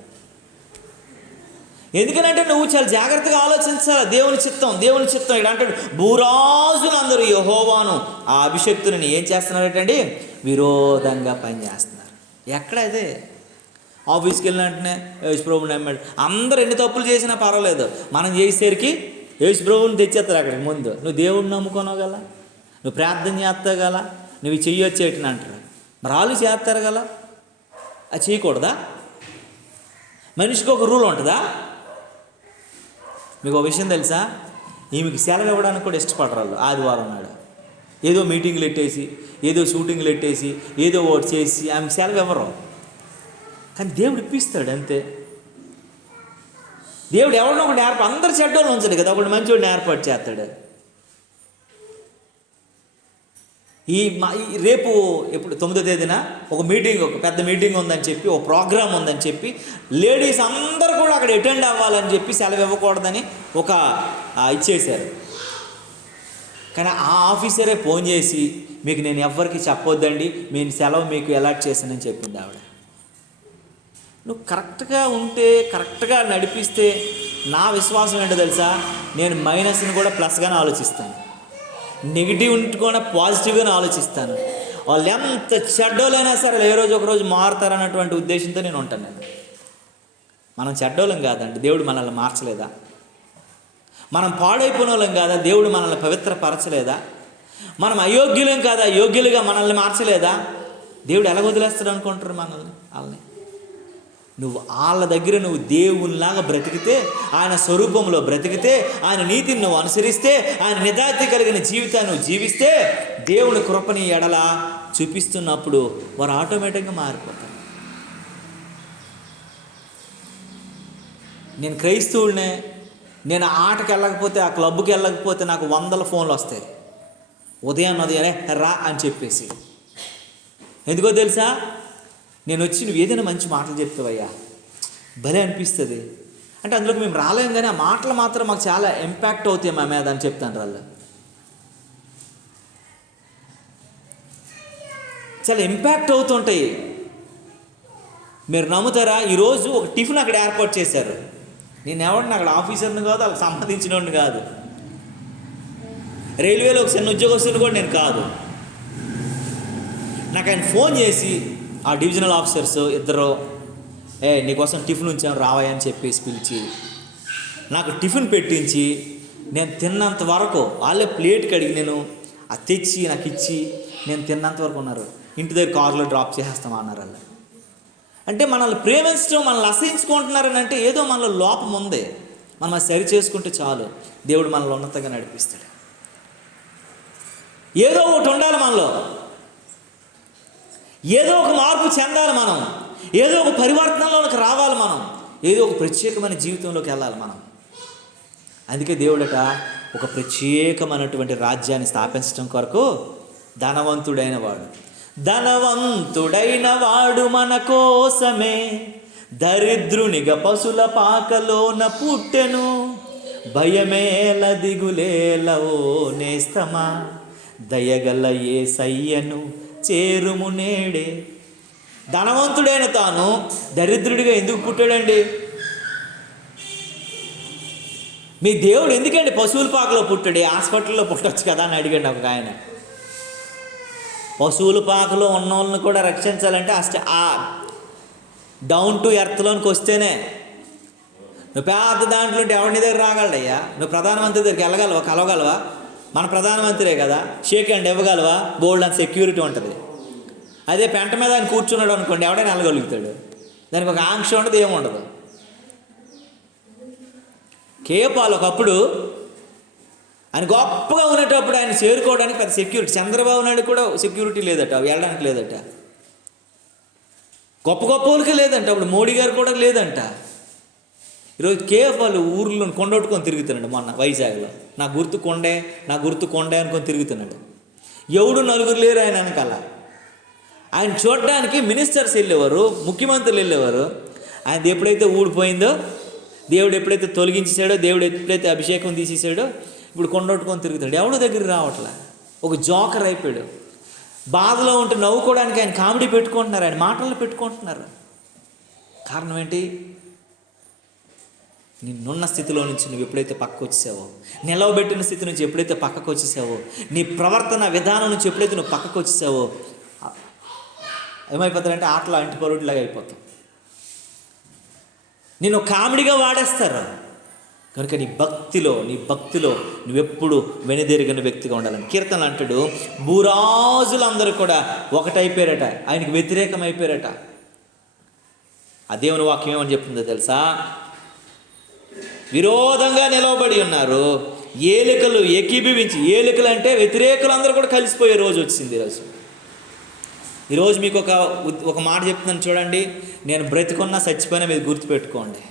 ఎందుకనంటే నువ్వు చాలా జాగ్రత్తగా ఆలోచించాలి. దేవుని చిత్తం ఇక్కడ అంటాడు, భూరాజులు అందరూ యెహోవాను ఆ అభిషక్తుని ఏం చేస్తున్నారటండి, విరోధంగా పనిచేస్తున్నారు. ఎక్కడ అదే? ఆఫీస్కి వెళ్ళినట్టునే యేసు ప్రభువుని నమ్మాడు. అందరూ ఎన్ని తప్పులు చేసినా పర్వాలేదు, మనం చేసేసరికి యేసు ప్రభువుని తెచ్చేస్తారు అక్కడికి ముందు. నువ్వు దేవుడిని నమ్ముకోనవు గల, నువ్వు ప్రార్థన చేస్తావు గల, నువ్వు చెయ్యొచ్చేటిని అంటారు. మరి వాళ్ళు చేస్తారు గల, అది చేయకూడదా? మనిషికి ఒక రూల్ ఉంటుందా? మీకు ఒక విషయం తెలుసా, ఈమెకి సెలవు ఇవ్వడానికి కూడా ఇష్టపడరు వాళ్ళు. ఆదివారం నాడు ఏదో మీటింగ్లు పెట్టేసి, ఏదో షూటింగ్లు పెట్టేసి, ఏదో ఒకటి చేసి ఆమెకి సెలవు ఇవ్వరు. కానీ దేవుడు ఇప్పిస్తాడు అంతే. దేవుడు ఎవరినో ఒకటి అందరు చెడ్డోళ్ళు ఉంచాడు కదా, ఒకటి మంచివాడిని ఏర్పాటు చేస్తాడు. రేపు ఎప్పుడు 9వ తేదీన ఒక పెద్ద మీటింగ్ ఉందని చెప్పి, ఒక ప్రోగ్రామ్ ఉందని చెప్పి, లేడీస్ అందరూ కూడా అక్కడ అటెండ్ అవ్వాలని చెప్పి సెలవు ఇవ్వకూడదని ఒక ఇచ్చేశారు. కానీ ఆ ఆఫీసరే ఫోన్ చేసి, మీకు నేను ఎవ్వరికి చెప్పొద్దండి, నేను సెలవు మీకు అలాట్ చేశానని చెప్పింది ఆవిడ. నువ్వు కరెక్ట్గా ఉంటే, కరెక్ట్గా నడిపిస్తే, నా విశ్వాసం ఏంటో తెలుసా, నేను మైనస్ని కూడా ప్లస్గానే ఆలోచిస్తాను, నెగిటివ్ కూడా పాజిటివ్గానే ఆలోచిస్తాను. వాళ్ళు ఎంత చెడ్డోళ్ళైనా సరే ఏ రోజు ఒకరోజు మారుతారన్నటువంటి ఉద్దేశంతో నేను ఉంటాను. మనం చెడ్డోళ్ళం కాదండి, దేవుడు మనల్ని మార్చలేదా? మనం పాడైపోయిన వాళ్ళం కాదా, దేవుడు మనల్ని పవిత్రపరచలేదా? మనం అయోగ్యులం కాదా, యోగ్యులుగా మనల్ని మార్చలేదా? దేవుడు ఎలా వదిలేస్తాడు అనుకుంటారు వాళ్ళని? నువ్వు వాళ్ళ దగ్గర నువ్వు దేవునిలాగా బ్రతికితే, ఆయన స్వరూపంలో బ్రతికితే, ఆయన నీతిని నువ్వు అనుసరిస్తే, ఆయన నిజాయితీ కలిగిన జీవితాన్ని నువ్వు జీవిస్తే, దేవుని కృపని ఎడలా చూపిస్తున్నప్పుడు వారు ఆటోమేటిక్గా మారిపోతారు. నేను క్రైస్తవుడినే, నేను ఆటకి వెళ్ళకపోతే, ఆ క్లబ్కి వెళ్ళకపోతే నాకు 100 ఫోన్లు వస్తాయి, ఉదయం రా అని చెప్పేసి. ఎందుకో తెలుసా, నేను వచ్చి నువ్వు ఏదైనా మంచి మాటలు చెప్తావయ్యా, భలే అనిపిస్తుంది అంటే అందులోకి మేము రాలేం, కానీ ఆ మాటలు మాత్రం మాకు చాలా ఇంపాక్ట్ అవుతాయి మా మీద అని చెప్తాను. వాళ్ళు చాలా ఇంపాక్ట్ అవుతుంటాయి. మీరు నమ్ముతారా, ఈరోజు ఒక టిఫిన్ అక్కడ ఏర్పాటు చేశారు. నేను ఎవరిని అక్కడ ఆఫీసర్ని కాదు, వాళ్ళకి సంబంధించినోడిని కాదు, రైల్వేలో ఒక చిన్న ఉద్యోగస్తుని కూడా నేను కాదు. నాకు ఆయన ఫోన్ చేసి, ఆ డివిజనల్ ఆఫీసర్స్ ఇద్దరు, నీకోసం టిఫిన్ ఉంచాను రావయ్య అని చెప్పేసి పిలిచి నాకు టిఫిన్ పెట్టించి, నేను తిన్నంత వరకు వాళ్ళే ప్లేట్ కడిగి నేను అది తెచ్చి నాకు ఇచ్చి నేను తిన్నంత వరకు ఉన్నారు. ఇంటి దగ్గర కారులో డ్రాప్ చేసేస్తామన్నారు వాళ్ళు. అంటే మనల్ని ప్రేమించడం, మనల్ని అసహించుకుంటున్నారని అంటే ఏదో మనలో లోపం ఉంది. మనం అది సరి చేసుకుంటే చాలు, దేవుడు మనల్ని ఉన్నతంగా నడిపిస్తాడు. ఏదో ఒకటి ఉండాలి మనలో, ఏదో ఒక మార్పు చెందాలి మనం, ఏదో ఒక పరివర్తనలోకి రావాలి మనం, ఏదో ఒక ప్రత్యేకమైన జీవితంలోకి వెళ్ళాలి మనం. అందుకే దేవుడట ఒక ప్రత్యేకమైనటువంటి రాజ్యాన్ని స్థాపించడం కొరకు ధనవంతుడైన వాడు మన కోసమే దరిద్రునిగా పశుల పాకలోన పుట్టెను, భయమేల దిగులేల ఓ నేస్తమా, దయగల యేసయ్యను చేరుము నేడే. ధనవంతుడైన తాను దరిద్రుడిగా ఎందుకు పుట్టాడండి? మీ దేవుడు ఎందుకండి పశువుల పాకలో పుట్టాడు, హాస్పిటల్లో పుట్టవచ్చు కదా అని అడిగాడు ఒక ఆయన. పశువుల పాకలో ఉన్న వాళ్ళని కూడా రక్షించాలంటే ఆ డౌన్ టు ఎర్త్లోనికి వస్తేనే. నువ్వు పెద్ద దాంట్లో ఎవరిని దగ్గర రాగలడయ్యా? నువ్వు ప్రధానమంత్రి దగ్గరికి కలవగలవా? మన ప్రధానమంత్రే కదా, షేక్ హ్యాండ్ ఇవ్వగలవా? బోల్డ్ అండ్ సెక్యూరిటీ ఉంటుంది. అదే పెంట మీద ఆయన కూర్చున్నాడు అనుకోండి, ఎవడైనా వెళ్ళగలుగుతాడు, దానికి ఒక ఆంక్ష ఉండదు, ఏముండదు. కేపాల్ ఒకప్పుడు ఆయన గొప్పగా ఉండేటప్పుడు ఆయన చేరుకోవడానికి పెద్ద సెక్యూరిటీ, చంద్రబాబు నాయుడు కూడా సెక్యూరిటీ లేదట, వెళ్ళడానికి లేదట, గొప్ప వాళ్ళకి లేదంట, అప్పుడు మోడీ గారు కూడా లేదంట. ఈరోజు కేపాల్ ఊర్లో కొండొట్టుకొని తిరుగుతున్నాడు. మొన్న వైజాగ్లో నా గుర్తు కొండే అనుకొని తిరుగుతున్నాడు. ఎవడు నలుగురు లేరు ఆయన వెనకాల. ఆయన చూడడానికి మినిస్టర్స్ వెళ్ళేవారు, ముఖ్యమంత్రులు వెళ్ళేవారు. ఆయనది ఎప్పుడైతే ఊడిపోయిందో, దేవుడు ఎప్పుడైతే తొలగించేశాడో, దేవుడు ఎప్పుడైతే అభిషేకం తీసేసాడో, ఇప్పుడు కొండొట్టుకొని తిరుగుతాడు. ఎవడో దగ్గరికి రావట్లే, ఒక జోకర్ అయిపోయాడు. బాధలో ఉంటే నవ్వుకోవడానికి ఆయన కామెడీ పెట్టుకుంటున్నారు, ఆయన మాటలు పెట్టుకుంటున్నారు. కారణం ఏంటి? నిన్నున్న స్థితిలో నుంచి నువ్వు ఎప్పుడైతే పక్కకు వచ్చేసావో, నిలవబెట్టిన స్థితి నుంచి ఎప్పుడైతే పక్కకు వచ్చేసావో, నీ ప్రవర్తన విధానం నుంచి ఎప్పుడైతే నువ్వు పక్కకు వచ్చేసావో ఏమైపోతారంటే ఆటలో అంటిపరుడిలాగా అయిపోతావు. నేను కామెడీగా వాడేస్తారు. కనుక నీ భక్తిలో నువ్వెప్పుడు వెనుదిరిగిన వ్యక్తిగా ఉండాలని కీర్తన అంటాడు. భూరాజులందరూ కూడా ఒకటైపోయారట, ఆయనకి వ్యతిరేకం అయిపోయారట. ఆ దేవుని వాక్యం ఏమని చెప్తుందో తెలుసా? విరోధంగా నిలవబడి ఉన్నారు, ఏలికలు ఏకీభవించి, ఏలికలు అంటే వ్యతిరేకులు అందరూ కూడా కలిసిపోయే రోజు వచ్చింది. ఈరోజు మీకు ఒక మాట చెప్తున్నాను చూడండి. నేను బ్రతికున్నా చచ్చిపోయినా మీరు గుర్తుపెట్టుకోండి.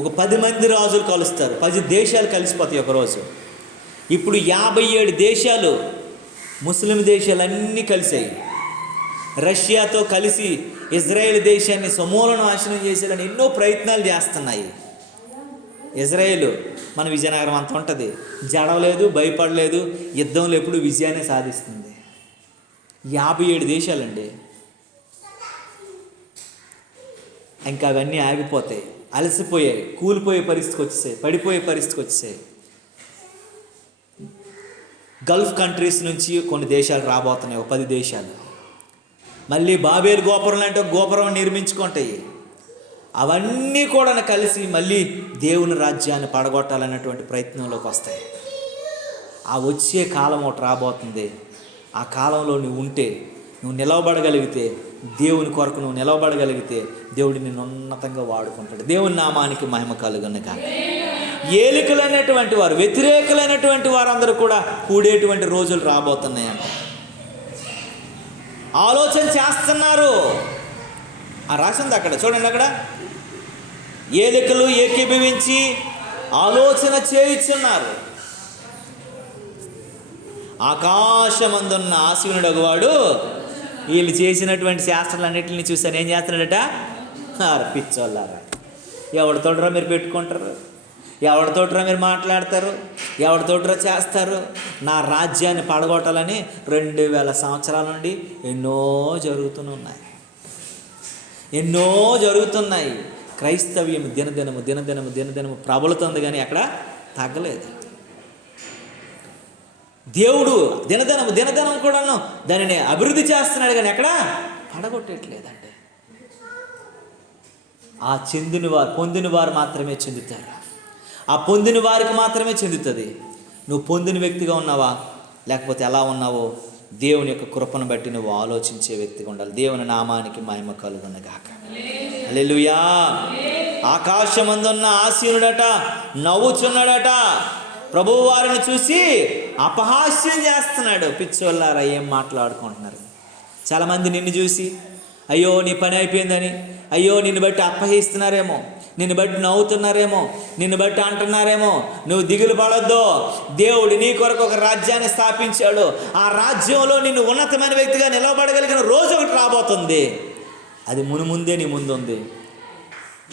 ఒక 10 మంది రాజులు కలుస్తారు, 10 దేశాలు కలిసిపోతాయి ఒకరోజు. ఇప్పుడు 57 దేశాలు, ముస్లిం దేశాలన్నీ కలిసాయి. రష్యాతో కలిసి ఇజ్రాయెల్ దేశాన్ని సమూల నాశనం చేసేయాలని ఎన్నో ప్రయత్నాలు చేస్తున్నాయి. ఇజ్రాయెల్ మన విజయనగరం అంత ఉంటుంది, జడవలేదు, భయపడలేదు, యుద్ధంలో ఎప్పుడు విజయాన్ని సాధిస్తుంది. 57 దేశాలండి. ఇంకా అవన్నీ ఆగిపోతాయి, అలసిపోయాయి, కూలిపోయే పరిస్థితికి వచ్చేసాయి, పడిపోయే పరిస్థితికి వచ్చేసాయి. గల్ఫ్ కంట్రీస్ నుంచి కొన్ని దేశాలు రాబోతున్నాయి, 10 దేశాలు. మళ్ళీ బాబేలు గోపురం లాంటి ఒక గోపురం నిర్మించుకుంటాయి. అవన్నీ కూడా కలిసి మళ్ళీ దేవుని రాజ్యాన్ని పడగొట్టాలన్నటువంటి ప్రయత్నంలోకి వస్తాయి. ఆ వచ్చే కాలం ఒకటి రాబోతుంది. ఆ కాలంలో నువ్వు ఉంటే, నువ్వు నిలవబడగలిగితే, దేవుని కొరకు నువ్వు నిలవబడగలిగితే దేవుడు నిన్ను ఉన్నతంగా వాడుకుంటాడు. దేవుని నామానికి మహిమ కలుగును గాక. ఏలికలైనటువంటి వారు, వ్యతిరేకులైనటువంటి వారందరూ కూడా కూడేటువంటి రోజులు రాబోతున్నాయంట. ఆలోచన చేస్తున్నారు. ఆ రాసింది అక్కడ చూడండి, అక్కడ ఏలికలు ఏకీభవించి ఆలోచన చేయుచున్నారు. ఆకాశమందున్న ఆసీనుడగువాడు వీళ్ళు చేసినటువంటి శాస్త్రాలన్నింటినీ చూసాను ఏం చేస్తున్నాడట? అర్పించోళ్ళారా, ఎవరితోటరా మీరు పెట్టుకుంటారు, ఎవరితోటరా మీరు మాట్లాడతారు, ఎవరితోటరా చేస్తారు. నా రాజ్యాన్ని పడగొట్టాలని 2000 సంవత్సరాల నుండి ఎన్నో జరుగుతున్నాయి. క్రైస్తవ్యం దినదినము ప్రబలుతుంది, కానీ అక్కడ తగ్గలేదు. దేవుడు దినదినం కూడాను దానిని అభివృద్ధి చేస్తున్నాడు, కానీ ఎక్కడ పడగొట్టట్లేదండి. ఆ పొందిన వారు మాత్రమే చెందుతారు. ఆ పొందిన వారికి మాత్రమే చెందుతుంది. నువ్వు పొందిన వ్యక్తిగా ఉన్నావా, లేకపోతే ఎలా ఉన్నావో దేవుని యొక్క కృపను బట్టి నువ్వు ఆలోచించే వ్యక్తిగా ఉండాలి. దేవుని నామానికి మహిమ కలుగును గాక. హల్లెలూయా. ఆకాశమందున్న ఆసీనుడట నవ్వుచున్నాడట, ప్రభువు వారిని చూసి అపహాస్యం చేస్తున్నాడు. పిచ్చోళ్ళారా, ఏం మాట్లాడుకుంటున్నారు? చాలామంది నిన్ను చూసి అయ్యో నీ పని అయిపోయిందని, అయ్యో నిన్ను బట్టి అపహసిస్తున్నారేమో, నిన్ను బట్టి నవ్వుతున్నారేమో, నిన్ను బట్టి అంటున్నారేమో. నువ్వు దిగులు పడొద్దు. దేవుడు నీ కొరకు ఒక రాజ్యాన్ని స్థాపించాడు. ఆ రాజ్యంలో నిన్ను ఉన్నతమైన వ్యక్తిగా నిలవబడగలిగిన రోజు ఒకటి రాబోతుంది. అది ముందే నీ ముందు ఉంది.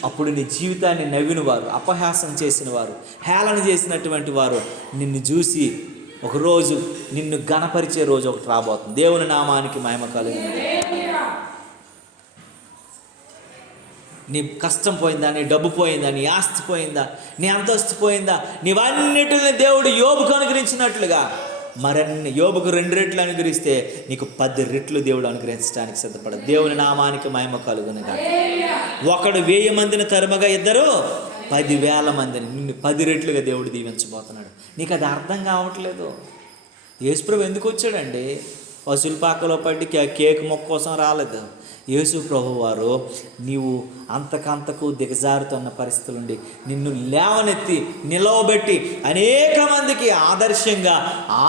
అప్పుడు నీ జీవితాన్ని నవ్విన వారు, అపహాసం చేసిన వారు, హేళన చేసినటువంటి వారు నిన్ను చూసి ఒకరోజు నిన్ను గణపరిచే రోజు ఒకటి రాబోతుంది. దేవుని నామానికి మహిమ కలుగుతుంది. నీ కష్టం పోయిందా, నీ డబ్బు పోయిందా, నీ ఆస్తి పోయిందా, నీ అంతస్తు పోయిందా, నీవన్నిటిని దేవుడు యోబుకు అనుగ్రహించినట్లుగా మరన్ని యోబుకు 2 రెట్లు అనుగ్రహిస్తే నీకు 10 రెట్లు దేవుడు అనుగ్రహించడానికి సిద్ధపడదు. దేవుని నామానికి మహిమ కలుగునుగా. ఒకడు 1000 మందిని తరుమగా, ఇద్దరు 10,000 మందిని. నిన్ను 10 రెట్లుగా దేవుడు దీవించబోతున్నాడు. నీకు అది అర్థం కావట్లేదు. యేసుప్రభు ఎందుకు వచ్చాడండి? వసూలుపాకలో పడి కేక్ మొక్క కోసం రాలేదు. యేసు ప్రభు వారు నీవు అంతకంతకు దిగజారుతున్న పరిస్థితుల నుండి నిన్ను లేవనెత్తి నిలవబెట్టి అనేక మందికి ఆదర్శంగా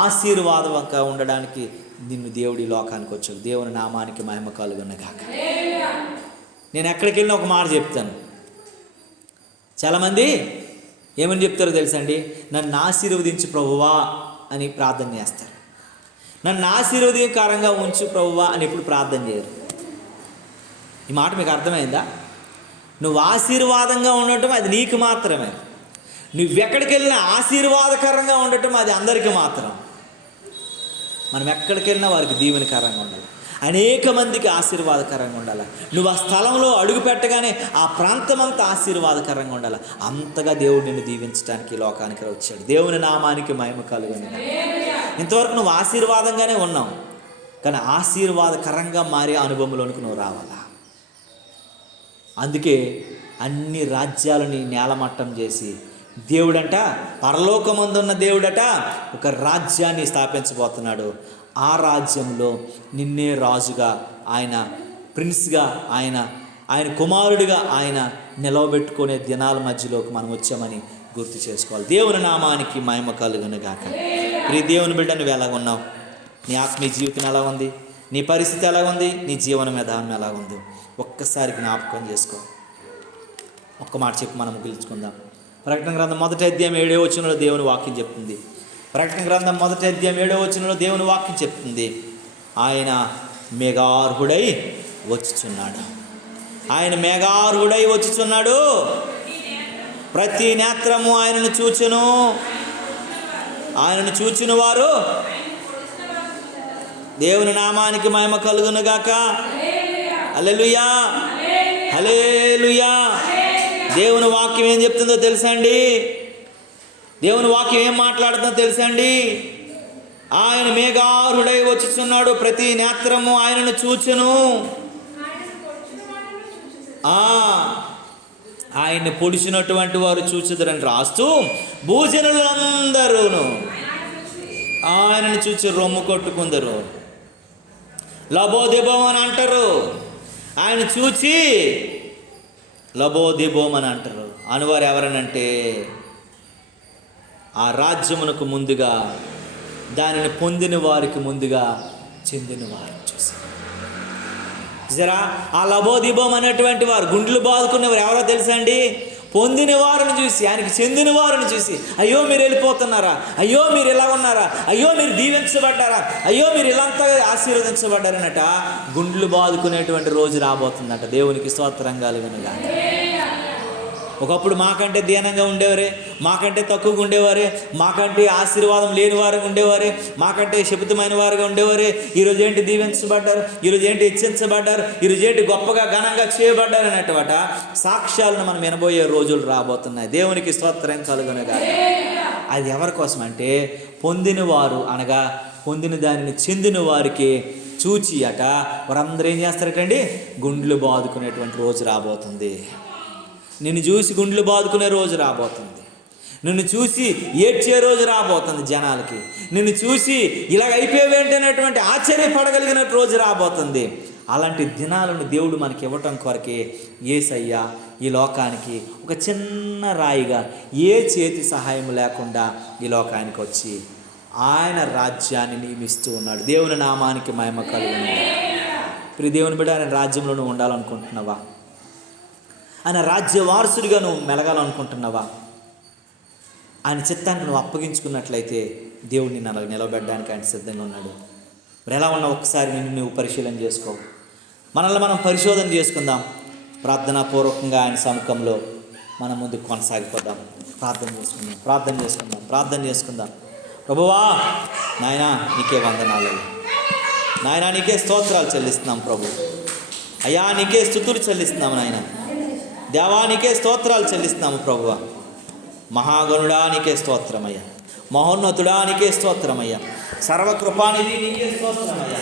ఆశీర్వాదంగా ఉండడానికి నిన్ను దేవుడి లోకానికి వచ్చాడు. దేవుని నామానికి మహిమ కలుగును గాక. నేను ఎక్కడికి వెళ్ళినా ఒక మాట చెప్తాను. చాలామంది ఏమని చెప్తారో తెలుసండి? నన్ను ఆశీర్వదించు ప్రభువా అని ప్రార్థన చేస్తారు. నన్ను ఆశీర్వదకరంగా ఉంచు ప్రభువా అని ఎప్పుడు ప్రార్థన చేయరు. ఈ మాట మీకు అర్థమైందా? నువ్వు ఆశీర్వాదంగా ఉండటం అది నీకు మాత్రమే. నువ్వెక్కడికి వెళ్ళినా ఆశీర్వాదకరంగా ఉండటం అది అందరికీ మాత్రం. మనం ఎక్కడికి వెళ్ళినా వారికి దీవెనకరంగా ఉండాలి. అనేక మందికి ఆశీర్వాదకరంగా ఉండాలి. నువ్వు ఆ స్థలంలో అడుగు పెట్టగానే ఆ ప్రాంతం అంతా ఆశీర్వాదకరంగా ఉండాలి. అంతగా దేవుడు నిన్ను దీవించడానికి ఈ లోకానికి వచ్చాడు. దేవుని నామానికి మహిమ కలుగును. ఇంతవరకు నువ్వు ఆశీర్వాదంగానే ఉన్నావు, కానీ ఆశీర్వాదకరంగా మారే అనుభవంలోనికి నువ్వు రావాలా. అందుకే అన్ని రాజ్యాలని నేలమట్టం చేసి దేవుడంట, పరలోకమందున్న దేవుడట ఒక రాజ్యాన్ని స్థాపించబోతున్నాడు. ఆ రాజ్యంలో నిన్నే రాజుగా, ఆయన ప్రిన్స్గా, ఆయన కుమారుడిగా ఆయన నిలవబెట్టుకునే దినాల మధ్యలోకి మనం వచ్చామని గుర్తు చేసుకోవాలి. దేవుని నామానికి మహిమ కలుగును గాక. ప్రియ దేవుని బిడ్డ, నువ్వు ఎలా ఉన్నావు? నీ ఆత్మీయ జీవితం ఎలా ఉంది? నీ పరిస్థితి ఎలా ఉంది? నీ జీవన విధానం ఎలా ఉంది? ఒక్కసారి జ్ఞాపకం చేసుకో. ఒక్క మాట చెప్పి మనం గెలుచుకుందాం. ప్రకటన గ్రంథం 1వ అధ్యాయం 7వ వచనంలో దేవుని వాక్యం చెప్తుంది. ప్రకటన గ్రంథం 1వ అధ్యాయం 7వ వచనంలో దేవుని వాక్యం చెప్తుంది, ఆయన మేఘార్హుడై వచ్చుచున్నాడు. ఆయన మేఘార్హుడై వచ్చుచున్నాడు. ప్రతి నేత్రము ఆయనను చూచును. ఆయనను చూచిన వారు, దేవుని నామానికి మహిమ కలుగును గాక. హల్లెలూయా, హల్లెలూయా. దేవుని వాక్యం ఏం చెప్తుందో తెలుసా అండి? దేవుని వాక్యం ఏం మాట్లాడుతుందో తెలుసా అండి? ఆయన మేఘారుడై వచ్చుచున్నాడు. ప్రతి నేత్రము ఆయనను చూచును. ఆయన్ని పొడిచినటువంటి వారు చూచుదరని రాస్తూ భూజనులందరూ ఆయనను చూచి రొమ్ము కొట్టుకుందరు. లబోదిబోం అని అంటారు. ఆయన చూచి లబోదిబోం అని అంటారు. అనువారు ఎవరనంటే ఆ రాజ్యమునకు ముందుగా, దానిని పొందిన వారికి ముందుగా చెందిన వారు చూసి. జరా ఆ లబోదిబోం అనేటువంటి వారు, గుండెలు బాదుకునేవారు ఎవరో తెలుసా అండి? పొందిన వారిని చూసి, ఆయనకి చెందిన వారిని చూసి, అయ్యో మీరు వెళ్ళిపోతున్నారా, అయ్యో మీరు ఇలా ఉన్నారా, అయ్యో మీరు దీవించబడ్డారా, అయ్యో మీరు ఇలాంతగా ఆశీర్వదించబడ్డారనట గుండెలు బాదుకునేటువంటి రోజు రాబోతుందట. దేవునికి స్తోత్రం కలుగును గాక. ఒకప్పుడు మాకంటే దీనంగా ఉండేవారే, మాకంటే తక్కువగా ఉండేవారే, మాకంటే ఆశీర్వాదం లేని వారుగా ఉండేవారే, మాకంటే శపితమైన వారుగా ఉండేవారే. ఈరోజు ఏంటి దీవించబడ్డారు, ఈరోజు ఏంటి హెచ్చించబడ్డారు, ఈరోజు ఏంటి గొప్పగా ఘనంగా చేయబడ్డారు అనేటువంటి సాక్ష్యాలను మనం వినబోయే రోజులు రాబోతున్నాయి. దేవునికి స్తోత్రం కలుగును గాక. అది ఎవరి కోసం అంటే పొందిన వారు, అనగా పొందిన దానిని చెందిన వారికి చూచి అట వారందరూ ఏం చేస్తారటండి? గుండెలు బాదుకునేటువంటి రోజు రాబోతుంది. నిన్ను చూసి గుండెలు బాదుకునే రోజు రాబోతుంది. నిన్ను చూసి ఏడ్చే రోజు రాబోతుంది. జనాలకి నిన్ను చూసి ఇలాగ అయిపోయేంటనేటువంటి ఆశ్చర్యపడగలిగిన రోజు రాబోతుంది. అలాంటి దినాలను దేవుడు మనకి ఇవ్వటం కొరకే యేసయ్య ఈ లోకానికి ఒక చిన్న రాయిగా, ఏ చేతి సహాయం లేకుండా ఈ లోకానికి వచ్చి ఆయన రాజ్యాన్ని నియమిస్తూ ఉన్నాడు. దేవుని నామానికి మహిమ కలుగును. ప్రియ దేవుని బిడ్డ, ఆయన రాజ్యంలో నువ్వు ఉండాలనుకుంటున్నావా? ఆయన రాజ్య వారసుడిగా నువ్వు మెలగాలనుకుంటున్నావా? ఆయన చిత్తానికి నువ్వు అప్పగించుకున్నట్లయితే దేవుడు నిన్ను నిలబెట్టడానికి ఆయన సిద్ధంగా ఉన్నాడు. మరి ఎలా ఉన్నావు? ఒక్కసారి నిన్ను నువ్వు పరిశీలన చేసుకో. మనల్ని మనం పరిశోధన చేసుకుందాం. ప్రార్థనాపూర్వకంగా ఆయన సముఖంలో మనం ముందుకు కొనసాగిపోదాం. ప్రార్థన చేసుకుందాం. ప్రభువా, నాయనా నీకే వందనాలు, నాయనా నీకే స్తోత్రాలు చెల్లిస్తున్నాం. ప్రభు అయ్యా నీకే స్తుతులు చెల్లిస్తున్నాము. నాయన దేవానికే స్తోత్రాలు చెల్లిస్తున్నాము. ప్రభువా, మహాగణుడా నీకే స్తోత్రమయ్యా, మహోన్నతుడా నీకే స్తోత్రమయ్యా, సర్వకృపానిధి నీకే స్తోత్రమయ్యా.